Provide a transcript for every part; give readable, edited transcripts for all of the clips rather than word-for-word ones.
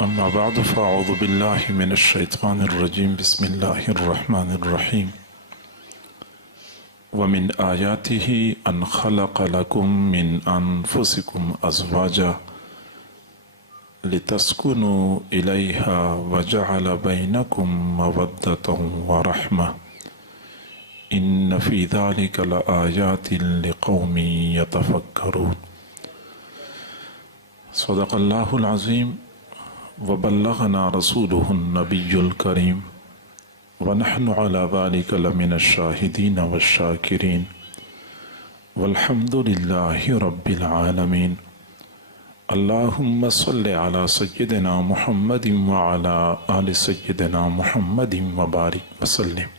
أما بعد فأعوذ بالله من الشيطان الرجيم بسم الله الرحمن الرحيم ومن آياته أن خلق لكم من أنفسكم أزواجا لتسكنوا إليها وجعل بينكم مودة ورحمة إن في ذلك لآيات لقوم يتفكرون صدق الله العظيم وبلغنا رسوله النبي الكريم ونحن على ذلك لمن الشاهدين والشاكرين والحمد لله رب العالمين اللهم صل على سيدنا محمد وعلى آل سيدنا محمد وبارك وسلم.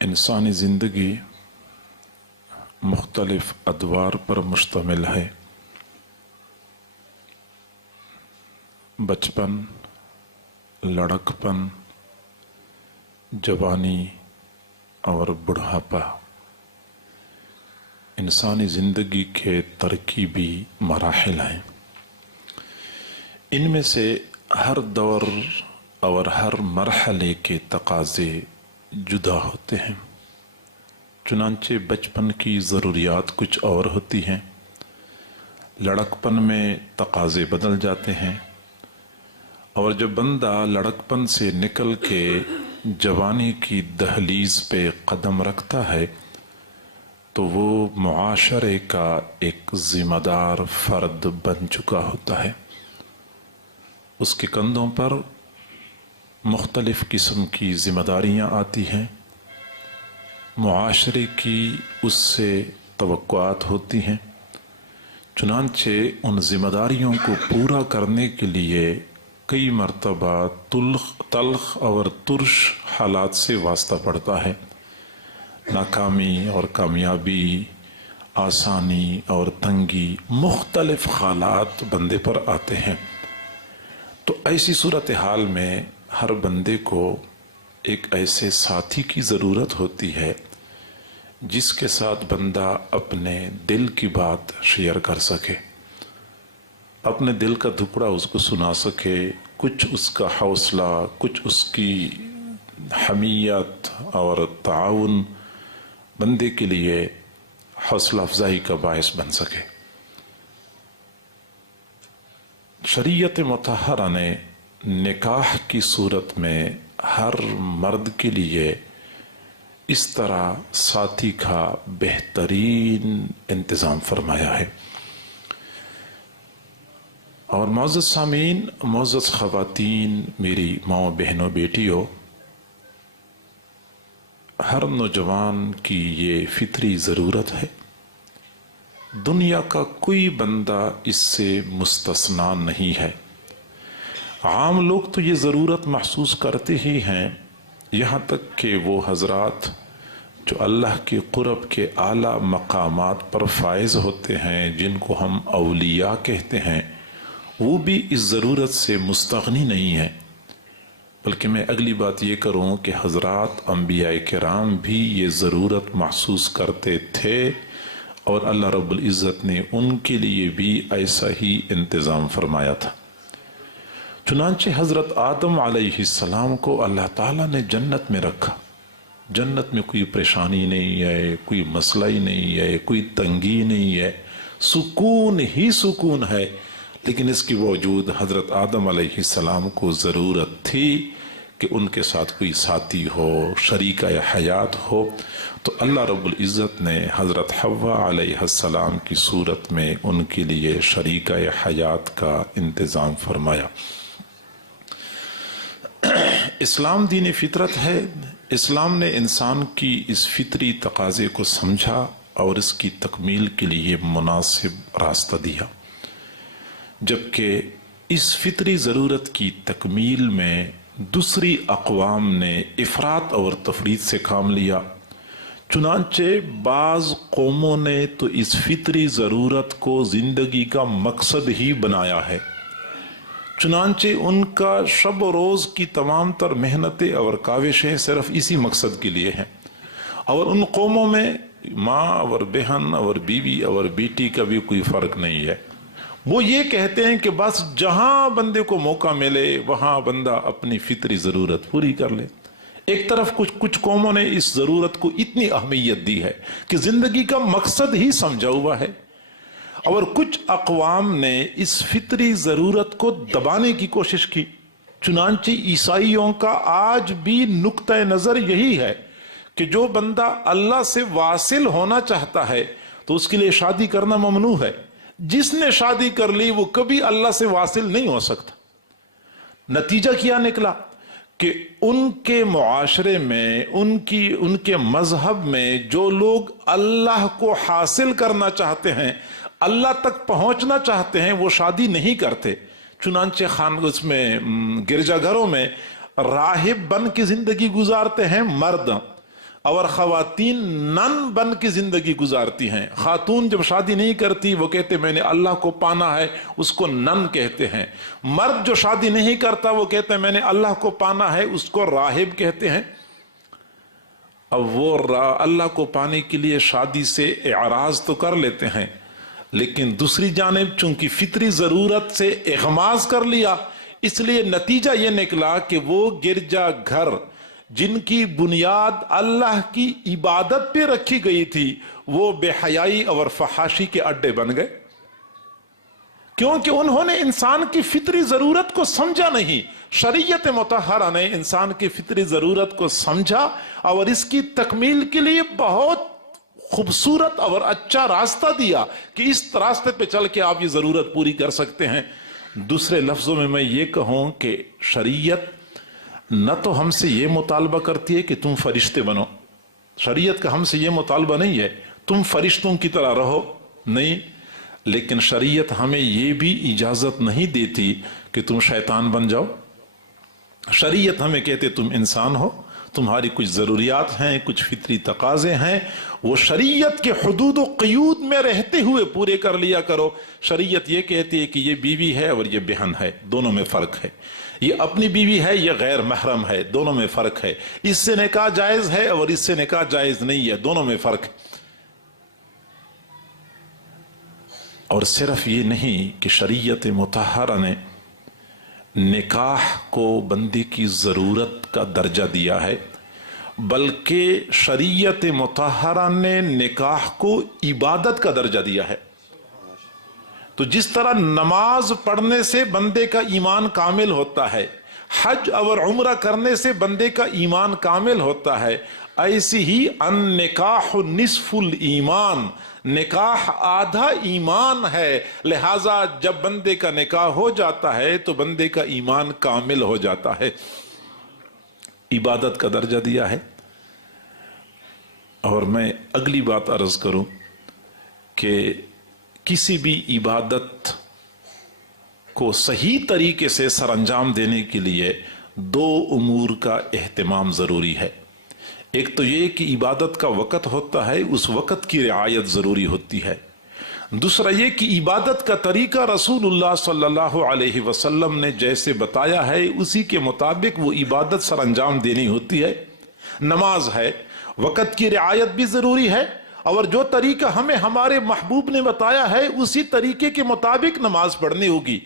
انسانی زندگی مختلف ادوار پر مشتمل ہے. بچپن، لڑکپن، جوانی اور بڑھاپا انسانی زندگی کے ترکیبی مراحل ہیں. ان میں سے ہر دور اور ہر مرحلے کے تقاضے جدا ہوتے ہیں. چنانچہ بچپن کی ضروریات کچھ اور ہوتی ہیں، لڑکپن میں تقاضے بدل جاتے ہیں، اور جب بندہ لڑکپن سے نکل کے جوانی کی دہلیز پہ قدم رکھتا ہے تو وہ معاشرے کا ایک ذمہ دار فرد بن چکا ہوتا ہے. اس کے کندھوں پر مختلف قسم کی ذمہ داریاں آتی ہیں، معاشرے کی اس سے توقعات ہوتی ہیں. چنانچہ ان ذمہ داریوں کو پورا کرنے کے لیے کئی مرتبہ تلخ اور ترش حالات سے واسطہ پڑتا ہے. ناکامی اور کامیابی، آسانی اور تنگی، مختلف حالات بندے پر آتے ہیں. تو ایسی صورتحال میں ہر بندے کو ایک ایسے ساتھی کی ضرورت ہوتی ہے جس کے ساتھ بندہ اپنے دل کی بات شیئر کر سکے، اپنے دل کا دکڑا اس کو سنا سکے، کچھ اس کا حوصلہ، کچھ اس کی حمیت اور تعاون بندے کے لیے حوصلہ افزائی کا باعث بن سکے. شریعت مطہرہ نے نکاح کی صورت میں ہر مرد کے لیے اس طرح ساتھی کا بہترین انتظام فرمایا ہے. اور معزز سامعین، معزز خواتین، میری ماؤں، بہنوں، بیٹیوں، ہر نوجوان کی یہ فطری ضرورت ہے. دنیا کا کوئی بندہ اس سے مستثنا نہیں ہے. عام لوگ تو یہ ضرورت محسوس کرتے ہی ہیں، یہاں تک کہ وہ حضرات جو اللہ کے قرب کے اعلیٰ مقامات پر فائز ہوتے ہیں، جن کو ہم اولیاء کہتے ہیں، وہ بھی اس ضرورت سے مستغنی نہیں ہیں. بلکہ میں اگلی بات یہ کروں کہ حضرات انبیاء کرام بھی یہ ضرورت محسوس کرتے تھے، اور اللہ رب العزت نے ان کے لیے بھی ایسا ہی انتظام فرمایا تھا. چنانچہ حضرت آدم علیہ السلام کو اللہ تعالیٰ نے جنت میں رکھا. جنت میں کوئی پریشانی نہیں ہے، کوئی مسئلہ ہی نہیں ہے، کوئی تنگی نہیں ہے، سکون ہی سکون ہے. لیکن اس کے باوجود حضرت آدم علیہ السلام کو ضرورت تھی کہ ان کے ساتھ کوئی ساتھی ہو، شریک حیات ہو. تو اللہ رب العزت نے حضرت حوا علیہ السلام کی صورت میں ان کے لیے شریک حیات کا انتظام فرمایا. اسلام دین فطرت ہے. اسلام نے انسان کی اس فطری تقاضے کو سمجھا اور اس کی تکمیل کے لیے مناسب راستہ دیا. جبکہ اس فطری ضرورت کی تکمیل میں دوسری اقوام نے افراط اور تفریط سے کام لیا. چنانچہ بعض قوموں نے تو اس فطری ضرورت کو زندگی کا مقصد ہی بنایا ہے. چنانچہ ان کا شب و روز کی تمام تر محنتیں اور کاوشیں صرف اسی مقصد کے لیے ہیں. اور ان قوموں میں ماں اور بہن اور بیوی اور بیٹی کا بھی کوئی فرق نہیں ہے. وہ یہ کہتے ہیں کہ بس جہاں بندے کو موقع ملے وہاں بندہ اپنی فطری ضرورت پوری کر لے. ایک طرف کچھ قوموں نے اس ضرورت کو اتنی اہمیت دی ہے کہ زندگی کا مقصد ہی سمجھا ہوا ہے، اور کچھ اقوام نے اس فطری ضرورت کو دبانے کی کوشش کی. چنانچہ عیسائیوں کا آج بھی نقطہ نظر یہی ہے کہ جو بندہ اللہ سے واصل ہونا چاہتا ہے تو اس کے لیے شادی کرنا ممنوع ہے. جس نے شادی کر لی وہ کبھی اللہ سے واصل نہیں ہو سکتا. نتیجہ کیا نکلا کہ ان کے معاشرے میں، ان کے مذہب میں جو لوگ اللہ کو حاصل کرنا چاہتے ہیں، اللہ تک پہنچنا چاہتے ہیں، وہ شادی نہیں کرتے. چنانچہ اس میں گرجا گھروں میں راہب بن کی زندگی گزارتے ہیں مرد، اور خواتین نن بن کی زندگی گزارتی ہیں. خاتون جب شادی نہیں کرتی وہ کہتے میں نے اللہ کو پانا ہے، اس کو نن کہتے ہیں. مرد جو شادی نہیں کرتا وہ کہتے ہیں میں نے اللہ کو پانا ہے، اس کو راہب کہتے ہیں. اب وہ اللہ کو پانے کے لیے شادی سے اعراض تو کر لیتے ہیں، لیکن دوسری جانب چونکہ فطری ضرورت سے اغماض کر لیا، اس لیے نتیجہ یہ نکلا کہ وہ گرجا گھر جن کی بنیاد اللہ کی عبادت پہ رکھی گئی تھی وہ بے حیائی اور فحاشی کے اڈے بن گئے، کیونکہ انہوں نے انسان کی فطری ضرورت کو سمجھا نہیں. شریعت مطہرہ نے انسان کی فطری ضرورت کو سمجھا اور اس کی تکمیل کے لیے بہت خوبصورت اور اچھا راستہ دیا کہ اس راستے پہ چل کے آپ یہ ضرورت پوری کر سکتے ہیں. دوسرے لفظوں میں یہ کہوں کہ شریعت نہ تو ہم سے یہ مطالبہ کرتی ہے کہ تم فرشتے بنو، شریعت کا ہم سے یہ مطالبہ نہیں ہے تم فرشتوں کی طرح رہو، نہیں، لیکن شریعت ہمیں یہ بھی اجازت نہیں دیتی کہ تم شیطان بن جاؤ. شریعت ہمیں کہتے تم انسان ہو، تمہاری کچھ ضروریات ہیں، کچھ فطری تقاضے ہیں، وہ شریعت کے حدود و قیود میں رہتے ہوئے پورے کر لیا کرو. شریعت یہ کہتی ہے کہ یہ بیوی ہے اور یہ بہن ہے، دونوں میں فرق ہے. یہ اپنی بیوی ہے، یہ غیر محرم ہے، دونوں میں فرق ہے. اس سے نکاح جائز ہے اور اس سے نکاح جائز نہیں ہے، دونوں میں فرق ہے. اور صرف یہ نہیں کہ شریعت مطہرہ نے نکاح کو بندے کی ضرورت کا درجہ دیا ہے، بلکہ شریعت مطہرہ نے نکاح کو عبادت کا درجہ دیا ہے. تو جس طرح نماز پڑھنے سے بندے کا ایمان کامل ہوتا ہے، حج اور عمرہ کرنے سے بندے کا ایمان کامل ہوتا ہے، ایسی ہی النکاح نصف الایمان، نکاح آدھا ایمان ہے. لہذا جب بندے کا نکاح ہو جاتا ہے تو بندے کا ایمان کامل ہو جاتا ہے. عبادت کا درجہ دیا ہے. اور میں اگلی بات عرض کروں کہ کسی بھی عبادت کو صحیح طریقے سے سر انجام دینے کے لیے دو امور کا اہتمام ضروری ہے. ایک تو یہ کہ عبادت کا وقت ہوتا ہے، اس وقت کی رعایت ضروری ہوتی ہے. دوسرا یہ کہ عبادت کا طریقہ رسول اللہ صلی اللہ علیہ وسلم نے جیسے بتایا ہے اسی کے مطابق وہ عبادت سر انجام دینی ہوتی ہے. نماز ہے، وقت کی رعایت بھی ضروری ہے، اور جو طریقہ ہمیں ہمارے محبوب نے بتایا ہے اسی طریقے کے مطابق نماز پڑھنی ہوگی.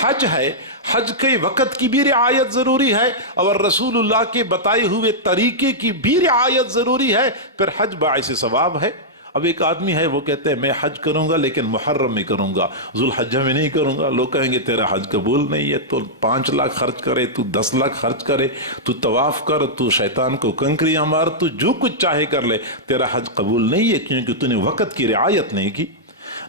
حج ہے، حج کے وقت کی بھی رعایت ضروری ہے اور رسول اللہ کے بتائے ہوئے طریقے کی بھی رعایت ضروری ہے، پھر حج باعث ثواب ہے. اب ایک آدمی ہے وہ کہتے ہیں میں حج کروں گا لیکن محرم میں کروں گا، ذوالحجہ میں نہیں کروں گا. لوگ کہیں گے تیرا حج قبول نہیں ہے، تو 5 لاکھ خرچ کرے، تو 10 لاکھ خرچ کرے، تو طواف کر، تو شیطان کو کنکریاں مار، تو جو کچھ چاہے کر لے، تیرا حج قبول نہیں ہے کیونکہ تو نے وقت کی رعایت نہیں کی.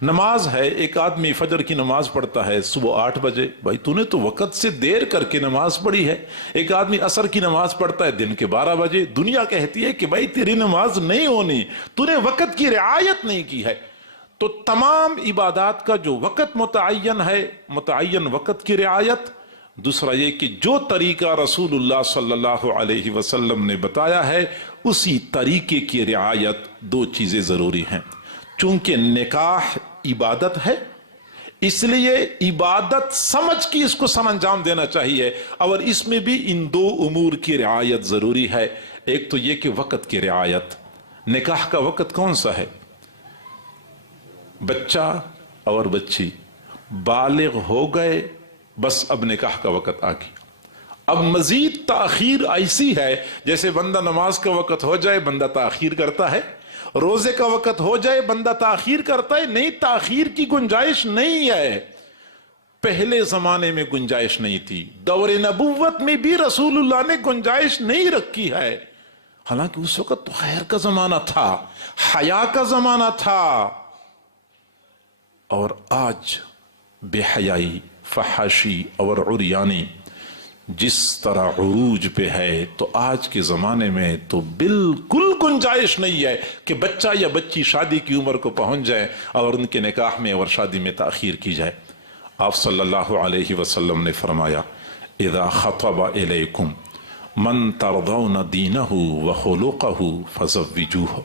نماز ہے، ایک آدمی فجر کی نماز پڑھتا ہے صبح 8 بجے، بھائی تو نے تو وقت سے دیر کر کے نماز پڑھی ہے. ایک آدمی عصر کی نماز پڑھتا ہے دن کے 12 بجے، دنیا کہتی ہے کہ بھائی تیری نماز نہیں ہونی، تو نے وقت کی رعایت نہیں کی ہے. تو تمام عبادات کا جو وقت متعین ہے، متعین وقت کی رعایت. دوسرا یہ کہ جو طریقہ رسول اللہ صلی اللہ علیہ وسلم نے بتایا ہے اسی طریقے کی رعایت. دو چیزیں ضروری ہیں. چونکہ نکاح عبادت ہے اس لیے عبادت سمجھ کی اس کو سر انجام دینا چاہیے، اور اس میں بھی ان دو امور کی رعایت ضروری ہے. ایک تو یہ کہ وقت کی رعایت، نکاح کا وقت کون سا ہے؟ بچہ اور بچی بالغ ہو گئے، بس اب نکاح کا وقت آ گیا۔ اب مزید تاخیر ایسی ہے جیسے بندہ نماز کا وقت ہو جائے بندہ تاخیر کرتا ہے، روزے کا وقت ہو جائے بندہ تاخیر کرتا ہے۔ نہیں، تاخیر کی گنجائش نہیں ہے۔ پہلے زمانے میں گنجائش نہیں تھی، دور نبوت میں بھی رسول اللہ نے گنجائش نہیں رکھی ہے، حالانکہ اس وقت تو خیر کا زمانہ تھا، حیا کا زمانہ تھا۔ اور آج بے حیائی، فحاشی اور عریانی جس طرح عروج پہ ہے، تو آج کے زمانے میں تو بالکل گنجائش نہیں ہے کہ بچہ یا بچی شادی کی عمر کو پہنچ جائے اور ان کے نکاح میں اور شادی میں تاخیر کی جائے۔ آپ صلی اللہ علیہ وسلم نے فرمایا اذا خطب الیکم من ترضون دینہ وخلقہ فزوجوہ،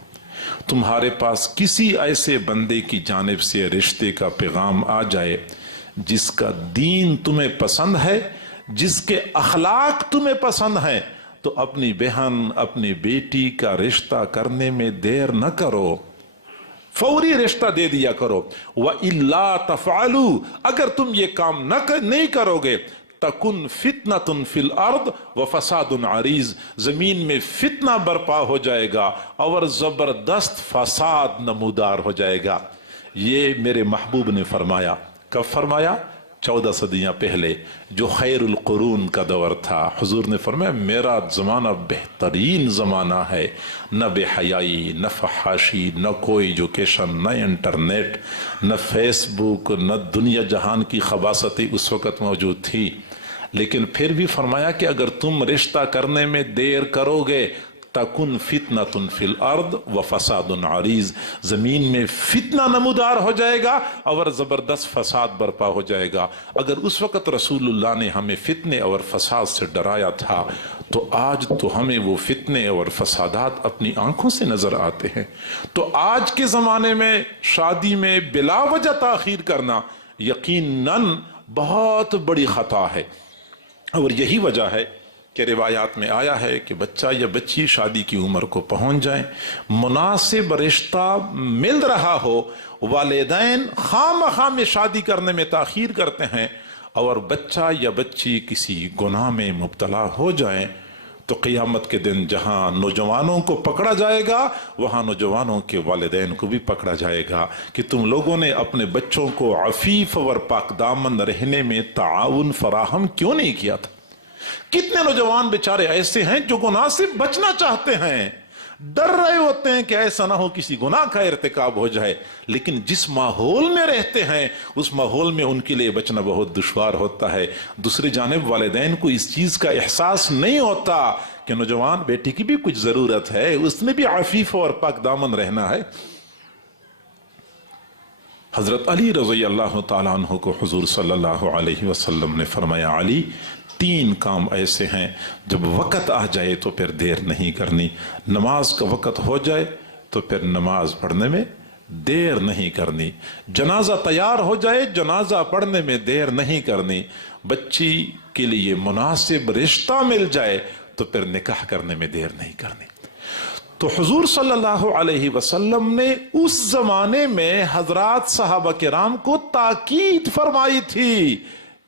تمہارے پاس کسی ایسے بندے کی جانب سے رشتے کا پیغام آ جائے جس کا دین تمہیں پسند ہے، جس کے اخلاق تمہیں پسند ہے، تو اپنی بہن، اپنی بیٹی کا رشتہ کرنے میں دیر نہ کرو، فوری رشتہ دے دیا کرو۔ وَإِلَّا تَفْعَلُوا، اگر تم یہ کام نہیں کرو گے، تَكُنْ فِتْنَةٌ فِي الْأَرْضِ وَفَسَادٌ عَرِيضٌ، زمین میں فتنہ برپا ہو جائے گا اور زبردست فساد نمودار ہو جائے گا۔ یہ میرے محبوب نے فرمایا۔ کب فرمایا؟ 14 صدیاں پہلے، جو خیر القرون کا دور تھا۔ حضور نے فرمایا میرا زمانہ بہترین زمانہ ہے، نہ بے حیائی، نہ فحاشی، نہ کوئی ایجوکیشن، نہ انٹرنیٹ، نہ فیس بک، نہ دنیا جہان کی خباثتیں اس وقت موجود تھی۔ لیکن پھر بھی فرمایا کہ اگر تم رشتہ کرنے میں دیر کرو گے تکن فتنۃ فی الارض وفساد عریض، زمین میں فتنہ نمودار ہو جائے گا اور زبردست فساد برپا ہو جائے گا۔ اگر اس وقت رسول اللہ نے ہمیں فتنے اور فساد سے ڈرایا تھا تو آج تو ہمیں وہ فتنے اور فسادات اپنی آنکھوں سے نظر آتے ہیں۔ تو آج کے زمانے میں شادی میں بلا وجہ تاخیر کرنا یقیناً بہت بڑی خطا ہے، اور یہی وجہ ہے کہ روایات میں آیا ہے کہ بچہ یا بچی شادی کی عمر کو پہنچ جائیں، مناسب رشتہ مل رہا ہو، والدین خواہ میں شادی کرنے میں تاخیر کرتے ہیں، اور بچہ یا بچی کسی گناہ میں مبتلا ہو جائیں، تو قیامت کے دن جہاں نوجوانوں کو پکڑا جائے گا وہاں نوجوانوں کے والدین کو بھی پکڑا جائے گا کہ تم لوگوں نے اپنے بچوں کو عفیف اور پاک دامن رہنے میں تعاون فراہم کیوں نہیں کیا تھا۔ کتنے نوجوان بیچارے ایسے ہیں جو گناہ سے بچنا چاہتے ہیں، ڈر رہے ہوتے ہیں کہ ایسا نہ ہو کسی گناہ کا ارتکاب ہو جائے، لیکن جس ماحول میں رہتے ہیں اس ماحول میں ان کے لیے بچنا بہت دشوار ہوتا ہے۔ دوسری جانب والدین کو اس چیز کا احساس نہیں ہوتا کہ نوجوان بیٹی کی بھی کچھ ضرورت ہے، اس نے بھی عفیف اور پاک دامن رہنا ہے۔ حضرت علی رضی اللہ تعالیٰ عنہ کو حضور صلی اللہ علیہ وسلم نے فرمایا علی 3 کام ایسے ہیں جب وقت آ جائے تو پھر دیر نہیں کرنی، نماز کا وقت ہو جائے تو پھر نماز پڑھنے میں دیر نہیں کرنی، جنازہ تیار ہو جائے جنازہ پڑھنے میں دیر نہیں کرنی، بچی کے لیے مناسب رشتہ مل جائے تو پھر نکاح کرنے میں دیر نہیں کرنی۔ تو حضور صلی اللہ علیہ وسلم نے اس زمانے میں حضرات صحابہ کرام کو تاکید فرمائی تھی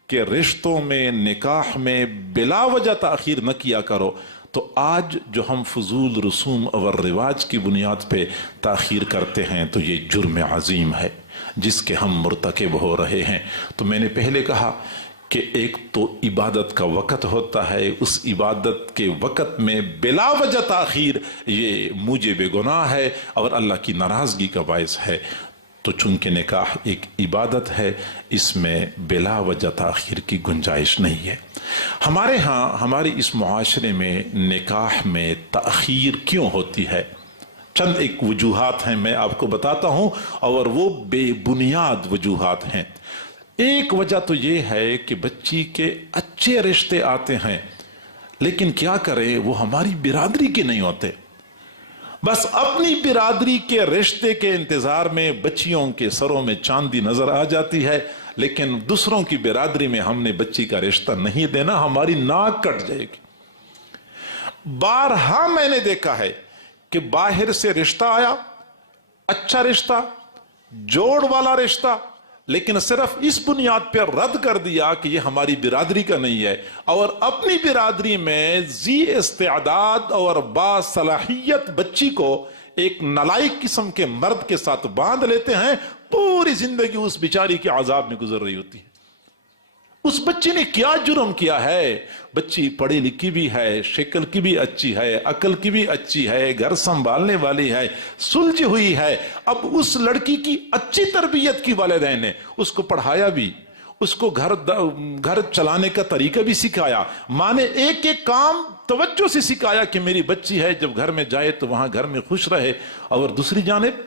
کہ رشتوں میں، نکاح میں بلا وجہ تاخیر نہ کیا کرو۔ تو آج جو ہم فضول رسوم اور رواج کی بنیاد پہ تاخیر کرتے ہیں تو یہ جرم عظیم ہے جس کے ہم مرتکب ہو رہے ہیں۔ تو میں نے پہلے کہا کہ ایک تو عبادت کا وقت ہوتا ہے، اس عبادت کے وقت میں بلا وجہ تاخیر یہ موجب گناہ ہے اور اللہ کی ناراضگی کا باعث ہے۔ تو چونکہ نکاح ایک عبادت ہے اس میں بلا وجہ تاخیر کی گنجائش نہیں ہے۔ ہمارے ہاں، ہمارے اس معاشرے میں نکاح میں تاخیر کیوں ہوتی ہے؟ چند ایک وجوہات ہیں، میں آپ کو بتاتا ہوں، اور وہ بے بنیاد وجوہات ہیں۔ ایک وجہ تو یہ ہے کہ بچی کے اچھے رشتے آتے ہیں لیکن کیا کریں وہ ہماری برادری کے نہیں ہوتے، بس اپنی برادری کے رشتے کے انتظار میں بچیوں کے سروں میں چاندی نظر آ جاتی ہے، لیکن دوسروں کی برادری میں ہم نے بچی کا رشتہ نہیں دینا، ہماری ناک کٹ جائے گی۔ بارہا میں نے دیکھا ہے کہ باہر سے رشتہ آیا، اچھا رشتہ، جوڑ والا رشتہ، لیکن صرف اس بنیاد پر رد کر دیا کہ یہ ہماری برادری کا نہیں ہے، اور اپنی برادری میں ذی استعداد اور باصلاحیت بچی کو ایک نالائق قسم کے مرد کے ساتھ باندھ لیتے ہیں، پوری زندگی اس بیچاری کے عذاب میں گزر رہی ہوتی ہے۔ اس بچی نے کیا جرم کیا ہے؟ بچی پڑھی لکھی بھی ہے، شکل کی بھی اچھی ہے، عقل کی بھی اچھی ہے، گھر سنبھالنے والی ہے، سلجھی ہوئی ہے۔ اب اس لڑکی کی اچھی تربیت کی والدین نے اس کو پڑھایا بھی، اس کو گھر چلانے کا طریقہ بھی سکھایا، ماں نے ایک ایک کام توجہ سے سکھایا کہ میری بچی ہے، جب گھر میں جائے تو وہاں گھر میں خوش رہے۔ اور دوسری جانب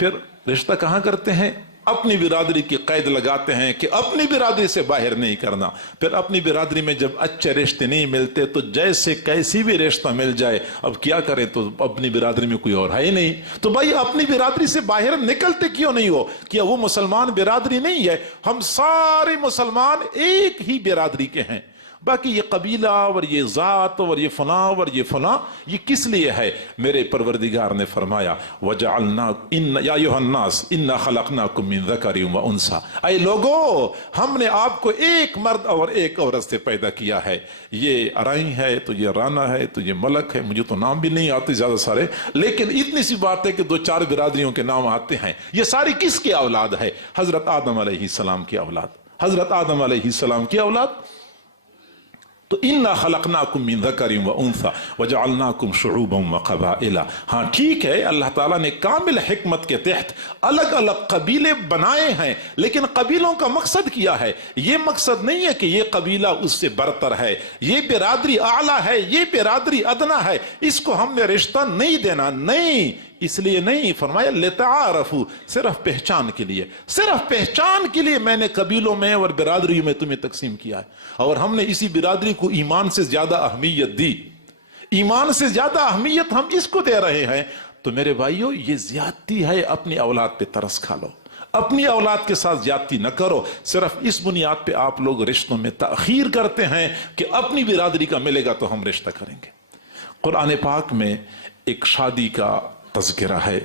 پھر رشتہ کہاں کرتے ہیں؟ اپنی برادری کی قید لگاتے ہیں کہ اپنی برادری سے باہر نہیں کرنا۔ پھر اپنی برادری میں جب اچھے رشتے نہیں ملتے تو جیسے کیسی بھی رشتہ مل جائے، اب کیا کرے، تو اپنی برادری میں کوئی اور ہے ہی نہیں، تو بھائی اپنی برادری سے باہر نکلتے کیوں نہیں ہو؟ کیا وہ مسلمان برادری نہیں ہے؟ ہم سارے مسلمان ایک ہی برادری کے ہیں، باقی یہ قبیلہ اور یہ ذات اور یہ فلاں اور یہ فلاں، یہ کس لیے ہے؟ میرے پروردگار نے فرمایا یا ایھا الناس انا خلقناکم من ذکر و انثی، اے لوگو ہم نے آپ کو ایک مرد اور ایک عورت سے پیدا کیا ہے۔ یہ ارائیں ہے تو یہ رانا ہے تو یہ ملک ہے، مجھے تو نام بھی نہیں آتے زیادہ سارے، لیکن اتنی سی بات ہے کہ 2-4 برادریوں کے نام آتے ہیں۔ یہ ساری کس کی اولاد ہے؟ حضرت آدم علیہ السلام کی اولاد، حضرت آدم علیہ السلام کی اولاد۔ تو انا خلقناکم من ذکر و انثی وجعلناکم شعوبا وقبائل، ہاں ٹھیک ہے، اللہ تعالیٰ نے کامل حکمت کے تحت الگ الگ قبیلے بنائے ہیں، لیکن قبیلوں کا مقصد کیا ہے؟ یہ مقصد نہیں ہے کہ یہ قبیلہ اس سے برتر ہے، یہ برادری اعلیٰ ہے، یہ برادری ادنا ہے، اس کو ہم نے رشتہ نہیں دینا، نہیں، اس لیے نہیں، فرمایا لتعارفوا، صرف پہچان کے لیے، صرف پہچان کے لیے میں نے قبیلوں میں اور برادریوں میں تمہیں تقسیم کیا ہے، اور ہم نے اسی برادری کو ایمان سے زیادہ اہمیت دی، ایمان سے زیادہ اہمیت ہم اس کو دے رہے ہیں۔ تو میرے بھائیو، یہ زیادتی ہے، اپنی اولاد پہ ترس کھا لو، اپنی اولاد کے ساتھ زیادتی نہ کرو۔ صرف اس بنیاد پہ آپ لوگ رشتوں میں تاخیر کرتے ہیں کہ اپنی برادری کا ملے گا تو ہم رشتہ کریں گے۔ قرآن پاک میں ایک شادی کا تذکرہ ہے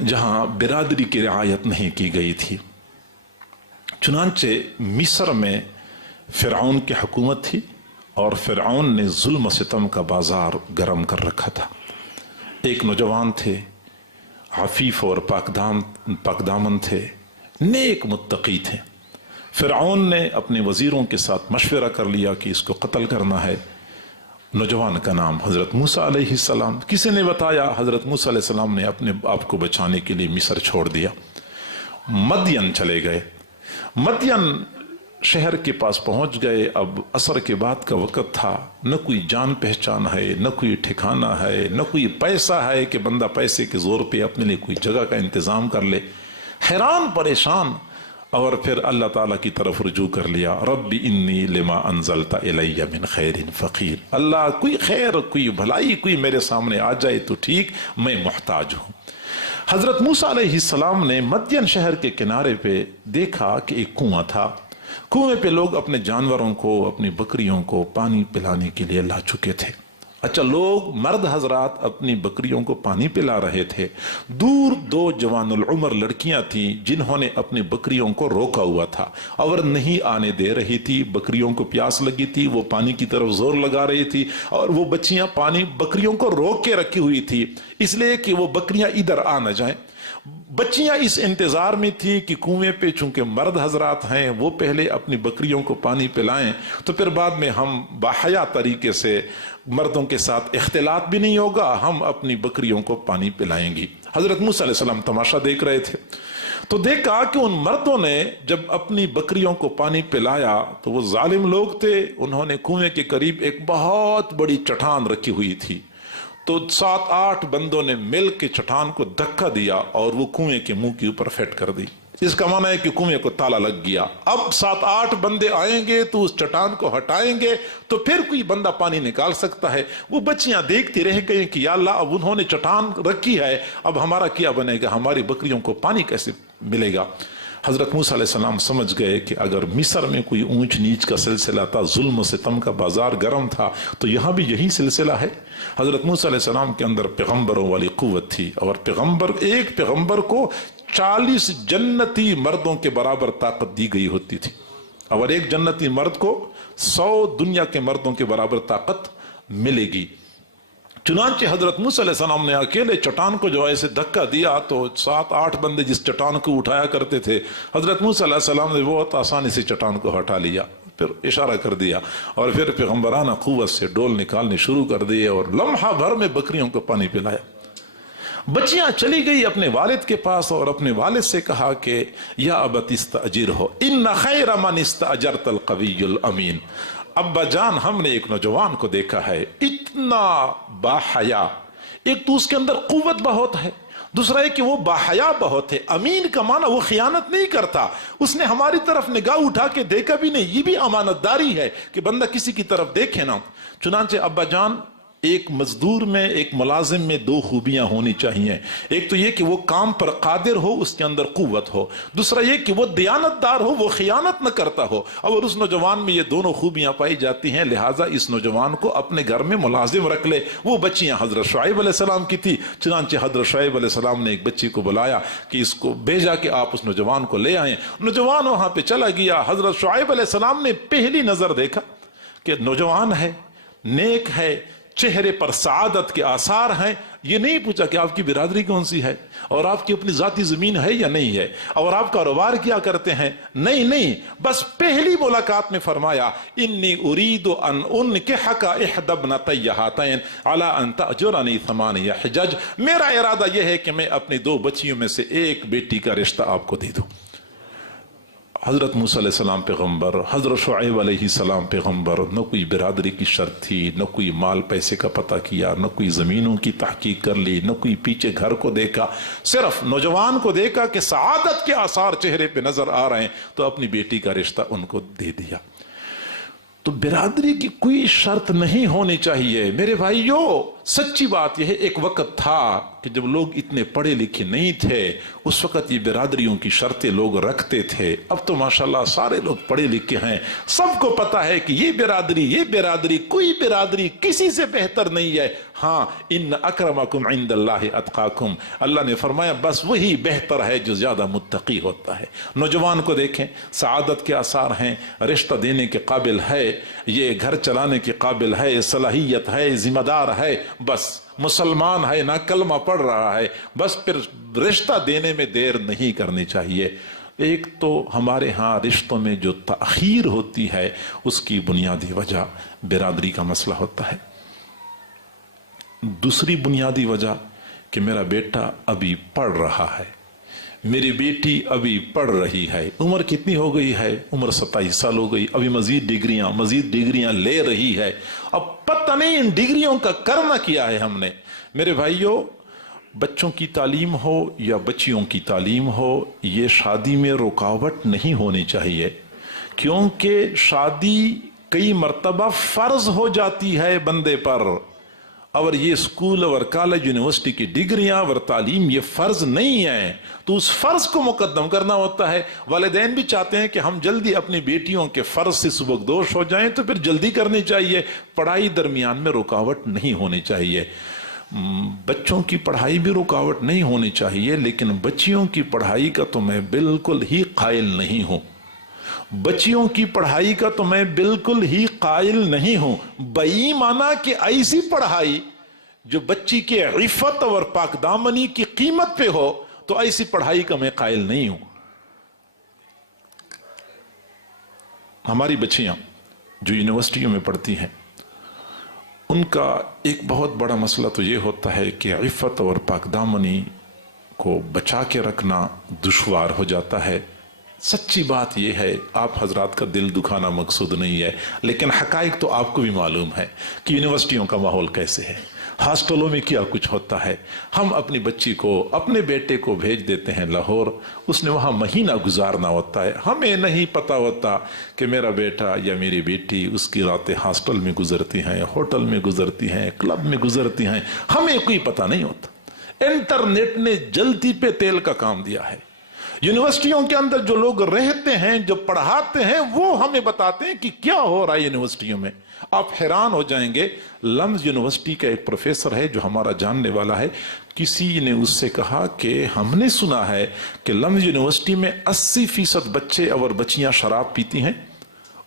جہاں برادری کی رعایت نہیں کی گئی تھی۔ چنانچہ مصر میں فرعون کی حکومت تھی، اور فرعون نے ظلم و ستم کا بازار گرم کر رکھا تھا۔ ایک نوجوان تھے، عفیف اور پاک دامن تھے، نیک متقی تھے۔ فرعون نے اپنے وزیروں کے ساتھ مشورہ کر لیا کہ اس کو قتل کرنا ہے۔ نوجوان کا نام حضرت موسیٰ علیہ السلام، کسی نے بتایا، حضرت موسیٰ علیہ السلام نے اپنے آپ کو بچانے کے لیے مصر چھوڑ دیا، مدین چلے گئے۔ مدین شہر کے پاس پہنچ گئے۔ اب عصر کے بعد کا وقت تھا، نہ کوئی جان پہچان ہے، نہ کوئی ٹھکانہ ہے، نہ کوئی پیسہ ہے کہ بندہ پیسے کے زور پہ اپنے لیے کوئی جگہ کا انتظام کر لے۔ حیران پریشان، اور پھر اللہ تعالیٰ کی طرف رجوع کر لیا، رب انی لما انزلت الی من خیر فقیر، اللہ کوئی خیر، کوئی بھلائی، کوئی میرے سامنے آ جائے تو ٹھیک، میں محتاج ہوں۔ حضرت موسیٰ علیہ السلام نے مدین شہر کے کنارے پہ دیکھا کہ ایک کنواں تھا، کنویں پہ لوگ اپنے جانوروں کو، اپنی بکریوں کو پانی پلانے کے لیے لا چکے تھے۔ اچھا، لوگ مرد حضرات اپنی بکریوں کو پانی پلا رہے تھے، دور 2 جوان العمر لڑکیاں تھیں جنہوں نے اپنی بکریوں کو روکا ہوا تھا اور نہیں آنے دے رہی تھی۔ بکریوں کو پیاس لگی تھی، وہ پانی کی طرف زور لگا رہی تھی، اور وہ بچیاں پانی بکریوں کو روک کے رکھی ہوئی تھی، اس لیے کہ وہ بکریاں ادھر آ نہ جائیں۔ بچیاں اس انتظار میں تھی کہ کنویں پہ چونکہ مرد حضرات ہیں، وہ پہلے اپنی بکریوں کو پانی پلائیں تو پھر بعد میں ہم باحیا طریقے سے، مردوں کے ساتھ اختلاط بھی نہیں ہوگا، ہم اپنی بکریوں کو پانی پلائیں گی۔ حضرت موسیٰ علیہ السلام تماشا دیکھ رہے تھے، تو دیکھا کہ ان مردوں نے جب اپنی بکریوں کو پانی پلایا تو وہ ظالم لوگ تھے، انہوں نے کنویں کے قریب ایک بہت بڑی چٹان رکھی ہوئی تھی، تو 7-8 بندوں نے مل کے چٹان کو دھکا دیا اور وہ کنویں کے منہ کے اوپر فٹ کر دی۔ اس کا معنی ہے کہ کنویں کو تالا لگ گیا، اب 7-8 بندے آئیں گے تو اس چٹان کو ہٹائیں گے تو پھر کوئی بندہ پانی نکال سکتا ہے۔ وہ بچیاں دیکھتی رہ گئیں کہ یا اللہ، اب انہوں نے چٹان رکھی ہے، اب ہمارا کیا بنے گا، ہماری بکریوں کو پانی کیسے ملے گا؟ حضرت موسیٰ علیہ السلام سمجھ گئے کہ اگر مصر میں کوئی اونچ نیچ کا سلسلہ تھا، ظلم و ستم کا بازار گرم تھا، تو یہاں بھی یہی سلسلہ ہے۔ حضرت موسیٰ علیہ السلام کے اندر پیغمبروں والی قوت تھی، اور ایک پیغمبر کو 40 جنتی مردوں کے برابر طاقت دی گئی ہوتی تھی، اور ایک جنتی مرد کو 100 دنیا کے مردوں کے برابر طاقت ملے گی۔ چنانچہ حضرت موسیٰ علیہ السلام نے اکیلے چٹان کو جو ایسے دھکا دیا تو 7-8 بندے جس چٹان کو اٹھایا کرتے تھے، حضرت موسیٰ علیہ السلام نے بہت آسانی سے چٹان کو ہٹا لیا، پھر اشارہ کر دیا، اور پھر پیغمبرانہ قوت سے ڈول نکالنے شروع کر دیے، اور لمحہ بھر میں بکریوں کو پانی پلایا۔ بچیاں چلی گئی اپنے والد کے پاس، اور اپنے والد سے کہا کہ یا ابت استاجرہ ان خیر من استاجرت القوی الامین۔ ابا جان، ہم نے ایک نوجوان کو دیکھا ہے اتنا باحیا، ایک تو اس کے اندر قوت بہت ہے، دوسرا ہے کہ وہ باحیا بہت ہے۔ امین کا معنی وہ خیانت نہیں کرتا، اس نے ہماری طرف نگاہ اٹھا کے دیکھا بھی نہیں، یہ بھی امانت داری ہے کہ بندہ کسی کی طرف دیکھے نہ۔ چنانچہ ابا جان، ایک مزدور میں، ایک ملازم میں 2 خوبیاں ہونی چاہیے، ایک تو یہ کہ وہ کام پر قادر ہو، اس کے اندر قوت ہو، دوسرا یہ کہ وہ دیانت دار ہو، وہ خیانت نہ کرتا ہو، اور اس نوجوان میں یہ دونوں خوبیاں پائی جاتی ہیں، لہٰذا اس نوجوان کو اپنے گھر میں ملازم رکھ لے۔ وہ بچیاں حضرت شعیب علیہ السلام کی تھی، چنانچہ حضرت شعیب علیہ السلام نے ایک بچی کو بلایا کہ اس کو بھیجا کہ آپ اس نوجوان کو لے آئیں۔ نوجوان وہاں پہ چلا گیا، حضرت شعیب علیہ السلام نے پہلی نظر دیکھا کہ نوجوان ہے، نیک ہے، چہرے پر سعادت کے آثار ہیں۔ یہ نہیں پوچھا کہ آپ کی برادری کون سی ہے، اور آپ کی اپنی ذاتی زمین ہے یا نہیں ہے، اور آپ کاروبار کیا کرتے ہیں، نہیں، بس پہلی ملاقات میں فرمایا انی ارید ان انکحک احدی ابنتی ہاتین علی ان تأجرنی 8 حجج۔ میرا ارادہ یہ ہے کہ میں اپنی 2 بچیوں میں سے ایک بیٹی کا رشتہ آپ کو دے دوں۔ حضرت موسیٰ علیہ السلام پیغمبر، حضرت شعیب علیہ السلام پیغمبر، نہ کوئی برادری کی شرط تھی، نہ کوئی مال پیسے کا پتہ کیا، نہ کوئی زمینوں کی تحقیق کر لی، نہ کوئی پیچھے گھر کو دیکھا، صرف نوجوان کو دیکھا کہ سعادت کے آثار چہرے پہ نظر آ رہے ہیں، تو اپنی بیٹی کا رشتہ ان کو دے دیا۔ تو برادری کی کوئی شرط نہیں ہونی چاہیے میرے بھائیوں۔ سچی بات یہ ہے، ایک وقت تھا کہ جب لوگ اتنے پڑھے لکھے نہیں تھے، اس وقت یہ برادریوں کی شرطیں لوگ رکھتے تھے۔ اب تو ماشاءاللہ سارے لوگ پڑھے لکھے ہیں، سب کو پتا ہے کہ یہ برادری کوئی برادری کسی سے بہتر نہیں ہے۔ ہاں، ان اکرمکم عند اللہ اتقاکم، اللہ نے فرمایا بس وہی بہتر ہے جو زیادہ متقی ہوتا ہے۔ نوجوان کو دیکھیں، سعادت کے آثار ہیں، رشتہ دینے کے قابل ہے، یہ گھر چلانے کے قابل ہے، صلاحیت ہے، ذمہ دار ہے، بس مسلمان ہے، نہ کلمہ پڑھ رہا ہے، بس پھر رشتہ دینے میں دیر نہیں کرنی چاہیے۔ ایک تو ہمارے ہاں رشتوں میں جو تاخیر ہوتی ہے، اس کی بنیادی وجہ برادری کا مسئلہ ہوتا ہے۔ دوسری بنیادی وجہ کہ میرا بیٹا ابھی پڑھ رہا ہے، میری بیٹی ابھی پڑھ رہی ہے، عمر کتنی ہو گئی ہے، عمر 27 سال ہو گئی، ابھی مزید ڈگریاں لے رہی ہے، اب پتہ نہیں ان ڈگریوں کا کرنا کیا ہے ہم نے۔ میرے بھائیوں، بچوں کی تعلیم ہو یا بچیوں کی تعلیم ہو، یہ شادی میں رکاوٹ نہیں ہونی چاہیے، کیونکہ شادی کئی مرتبہ فرض ہو جاتی ہے بندے پر، اور یہ اسکول اور کالج یونیورسٹی کی ڈگریاں اور تعلیم یہ فرض نہیں ہے، تو اس فرض کو مقدم کرنا ہوتا ہے۔ والدین بھی چاہتے ہیں کہ ہم جلدی اپنی بیٹیوں کے فرض سے سبکدوش ہو جائیں، تو پھر جلدی کرنی چاہیے۔ پڑھائی درمیان میں رکاوٹ نہیں ہونی چاہیے، بچوں کی پڑھائی بھی رکاوٹ نہیں ہونی چاہیے، لیکن بچیوں کی پڑھائی کا تو میں بالکل ہی قائل نہیں ہوں، بچیوں کی پڑھائی کا تو میں بالکل ہی قائل نہیں ہوں۔ بئی معنی کہ ایسی پڑھائی جو بچی کے عفت اور پاک دامنی کی قیمت پہ ہو، تو ایسی پڑھائی کا میں قائل نہیں ہوں۔ ہماری بچیاں جو یونیورسٹیوں میں پڑھتی ہیں، ان کا ایک بہت بڑا مسئلہ تو یہ ہوتا ہے کہ عفت اور پاک دامنی کو بچا کے رکھنا دشوار ہو جاتا ہے۔ سچی بات یہ ہے، آپ حضرات کا دل دکھانا مقصود نہیں ہے، لیکن حقائق تو آپ کو بھی معلوم ہے کہ یونیورسٹیوں کا ماحول کیسے ہے، ہاسٹلوں میں کیا کچھ ہوتا ہے۔ ہم اپنی بچی کو، اپنے بیٹے کو بھیج دیتے ہیں لاہور، اس نے وہاں مہینہ گزارنا ہوتا ہے، ہمیں نہیں پتا ہوتا کہ میرا بیٹا یا میری بیٹی اس کی راتیں ہاسٹل میں گزرتی ہیں، ہوٹل میں گزرتی ہیں، کلب میں گزرتی ہیں، ہمیں کوئی پتا نہیں ہوتا۔ انٹرنیٹ نے جلتی پہ تیل کا کام دیا ہے، یونیورسٹیوں کے اندر جو لوگ رہتے ہیں، جو پڑھاتے ہیں، وہ ہمیں بتاتے ہیں کہ کیا ہو رہا ہے یونیورسٹیوں میں. آپ حیران ہو جائیں گے. لمز یونیورسٹی کا ایک پروفیسر ہے جو ہمارا جاننے والا ہے، کسی نے اس سے کہا کہ ہم نے سنا ہے کہ لمز یونیورسٹی میں 80% بچے اور بچیاں شراب پیتی ہیں.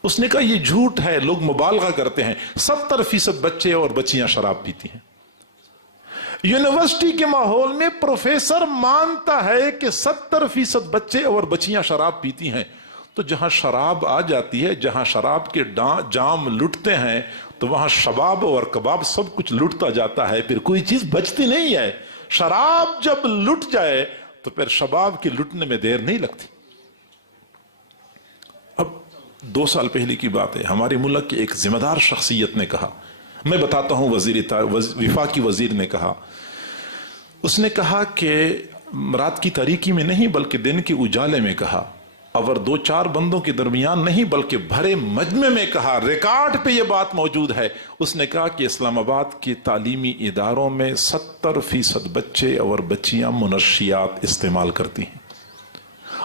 اس نے کہا یہ جھوٹ ہے، لوگ مبالغہ کرتے ہیں، 70% بچے اور بچیاں شراب پیتی ہیں. یونیورسٹی کے ماحول میں پروفیسر مانتا ہے کہ 70% بچے اور بچیاں شراب پیتی ہیں. تو جہاں شراب آ جاتی ہے، جہاں شراب کے جام لٹتے ہیں، تو وہاں شباب اور کباب سب کچھ لٹتا جاتا ہے، پھر کوئی چیز بچتی نہیں ہے. شراب جب لٹ جائے تو پھر شباب کے لٹنے میں دیر نہیں لگتی. اب 2 سال پہلے کی بات ہے، ہمارے ملک کی ایک ذمہ دار شخصیت نے کہا، میں بتاتا ہوں، وفاقی وزیر نے کہا، اس نے کہا کہ رات کی تاریکی میں نہیں بلکہ دن کے اجالے میں کہا، اور 2-4 بندوں کے درمیان نہیں بلکہ بھرے مجمع میں کہا، ریکارڈ پہ یہ بات موجود ہے. اس نے کہا کہ اسلام آباد کے تعلیمی اداروں میں 70% بچے اور بچیاں منشیات استعمال کرتی ہیں.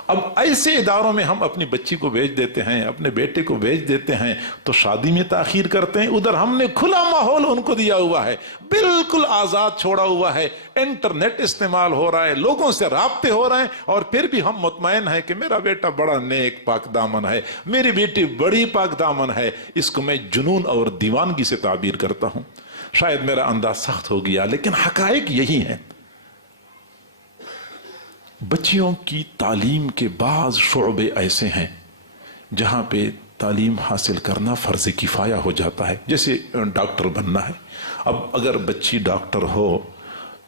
اب ایسے اداروں میں ہم اپنی بچی کو بھیج دیتے ہیں، اپنے بیٹے کو بھیج دیتے ہیں، تو شادی میں تاخیر کرتے ہیں. ادھر ہم نے کھلا ماحول ان کو دیا ہوا ہے، بالکل آزاد چھوڑا ہوا ہے، انٹرنیٹ استعمال ہو رہا ہے، لوگوں سے رابطے ہو رہے ہیں، اور پھر بھی ہم مطمئن ہیں کہ میرا بیٹا بڑا نیک پاک دامن ہے، میری بیٹی بڑی پاک دامن ہے. اس کو میں جنون اور دیوانگی سے تعبیر کرتا ہوں. شاید میرا انداز سخت ہو گیا، لیکن حقائق یہی ہیں. بچیوں کی تعلیم کے بعض شعبے ایسے ہیں جہاں پہ تعلیم حاصل کرنا فرض کفایہ ہو جاتا ہے. جیسے ڈاکٹر بننا ہے. اب اگر بچی ڈاکٹر ہو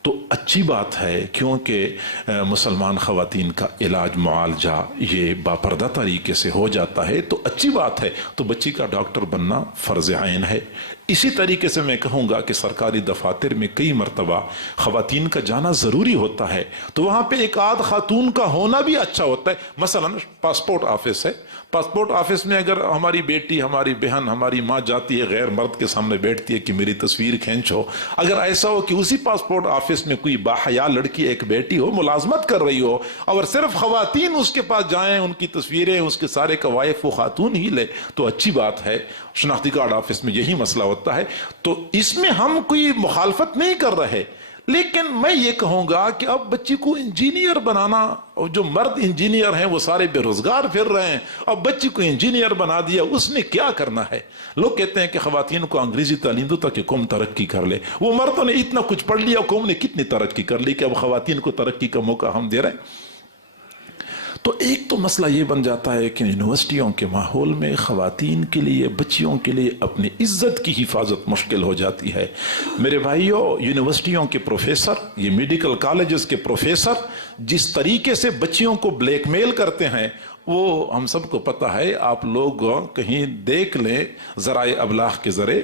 تو اچھی بات ہے، کیونکہ مسلمان خواتین کا علاج معالجہ یہ باپردہ طریقے سے ہو جاتا ہے، تو اچھی بات ہے. تو بچی کا ڈاکٹر بننا فرض عین ہے. اسی طریقے سے میں کہوں گا کہ سرکاری دفاتر میں کئی مرتبہ خواتین کا جانا ضروری ہوتا ہے، تو وہاں پہ ایک آدھ خاتون کا ہونا بھی اچھا ہوتا ہے. مثلا پاسپورٹ آفس ہے، پاسپورٹ آفس میں اگر ہماری بیٹی، ہماری بہن، ہماری ماں جاتی ہے، غیر مرد کے سامنے بیٹھتی ہے کہ میری تصویر کھینچو، اگر ایسا ہو کہ اسی پاسپورٹ آفس میں کوئی باحیا لڑکی ایک بیٹی ہو، ملازمت کر رہی ہو، اور صرف خواتین اس کے پاس جائیں، ان کی تصویریں، اس کے سارے قوائف وہ خاتون ہی لے، تو اچھی بات ہے. شناختی کارڈ آفس میں یہی مسئلہ ہوتا ہے، تو اس میں ہم کوئی مخالفت نہیں کر رہے. لیکن میں یہ کہوں گا کہ اب بچی کو انجینئر بنانا، اور جو مرد انجینئر ہیں وہ سارے بے روزگار پھر رہے ہیں، اب بچی کو انجینئر بنا دیا، اس نے کیا کرنا ہے؟ لوگ کہتے ہیں کہ خواتین کو انگریزی تعلیم دو تاکہ قوم ترقی کر لے. وہ مردوں نے اتنا کچھ پڑھ لیا، قوم نے کتنی ترقی کر لی کہ اب خواتین کو ترقی کا موقع ہم دے رہے ہیں. تو ایک تو مسئلہ یہ بن جاتا ہے کہ یونیورسٹیوں کے ماحول میں خواتین کے لیے، بچیوں کے لیے اپنی عزت کی حفاظت مشکل ہو جاتی ہے. میرے بھائیوں، یونیورسٹیوں کے پروفیسر، یہ میڈیکل کالجز کے پروفیسر جس طریقے سے بچیوں کو بلیک میل کرتے ہیں، وہ ہم سب کو پتہ ہے. آپ لوگ کہیں دیکھ لیں، ذرائع ابلاغ کے ذریعے،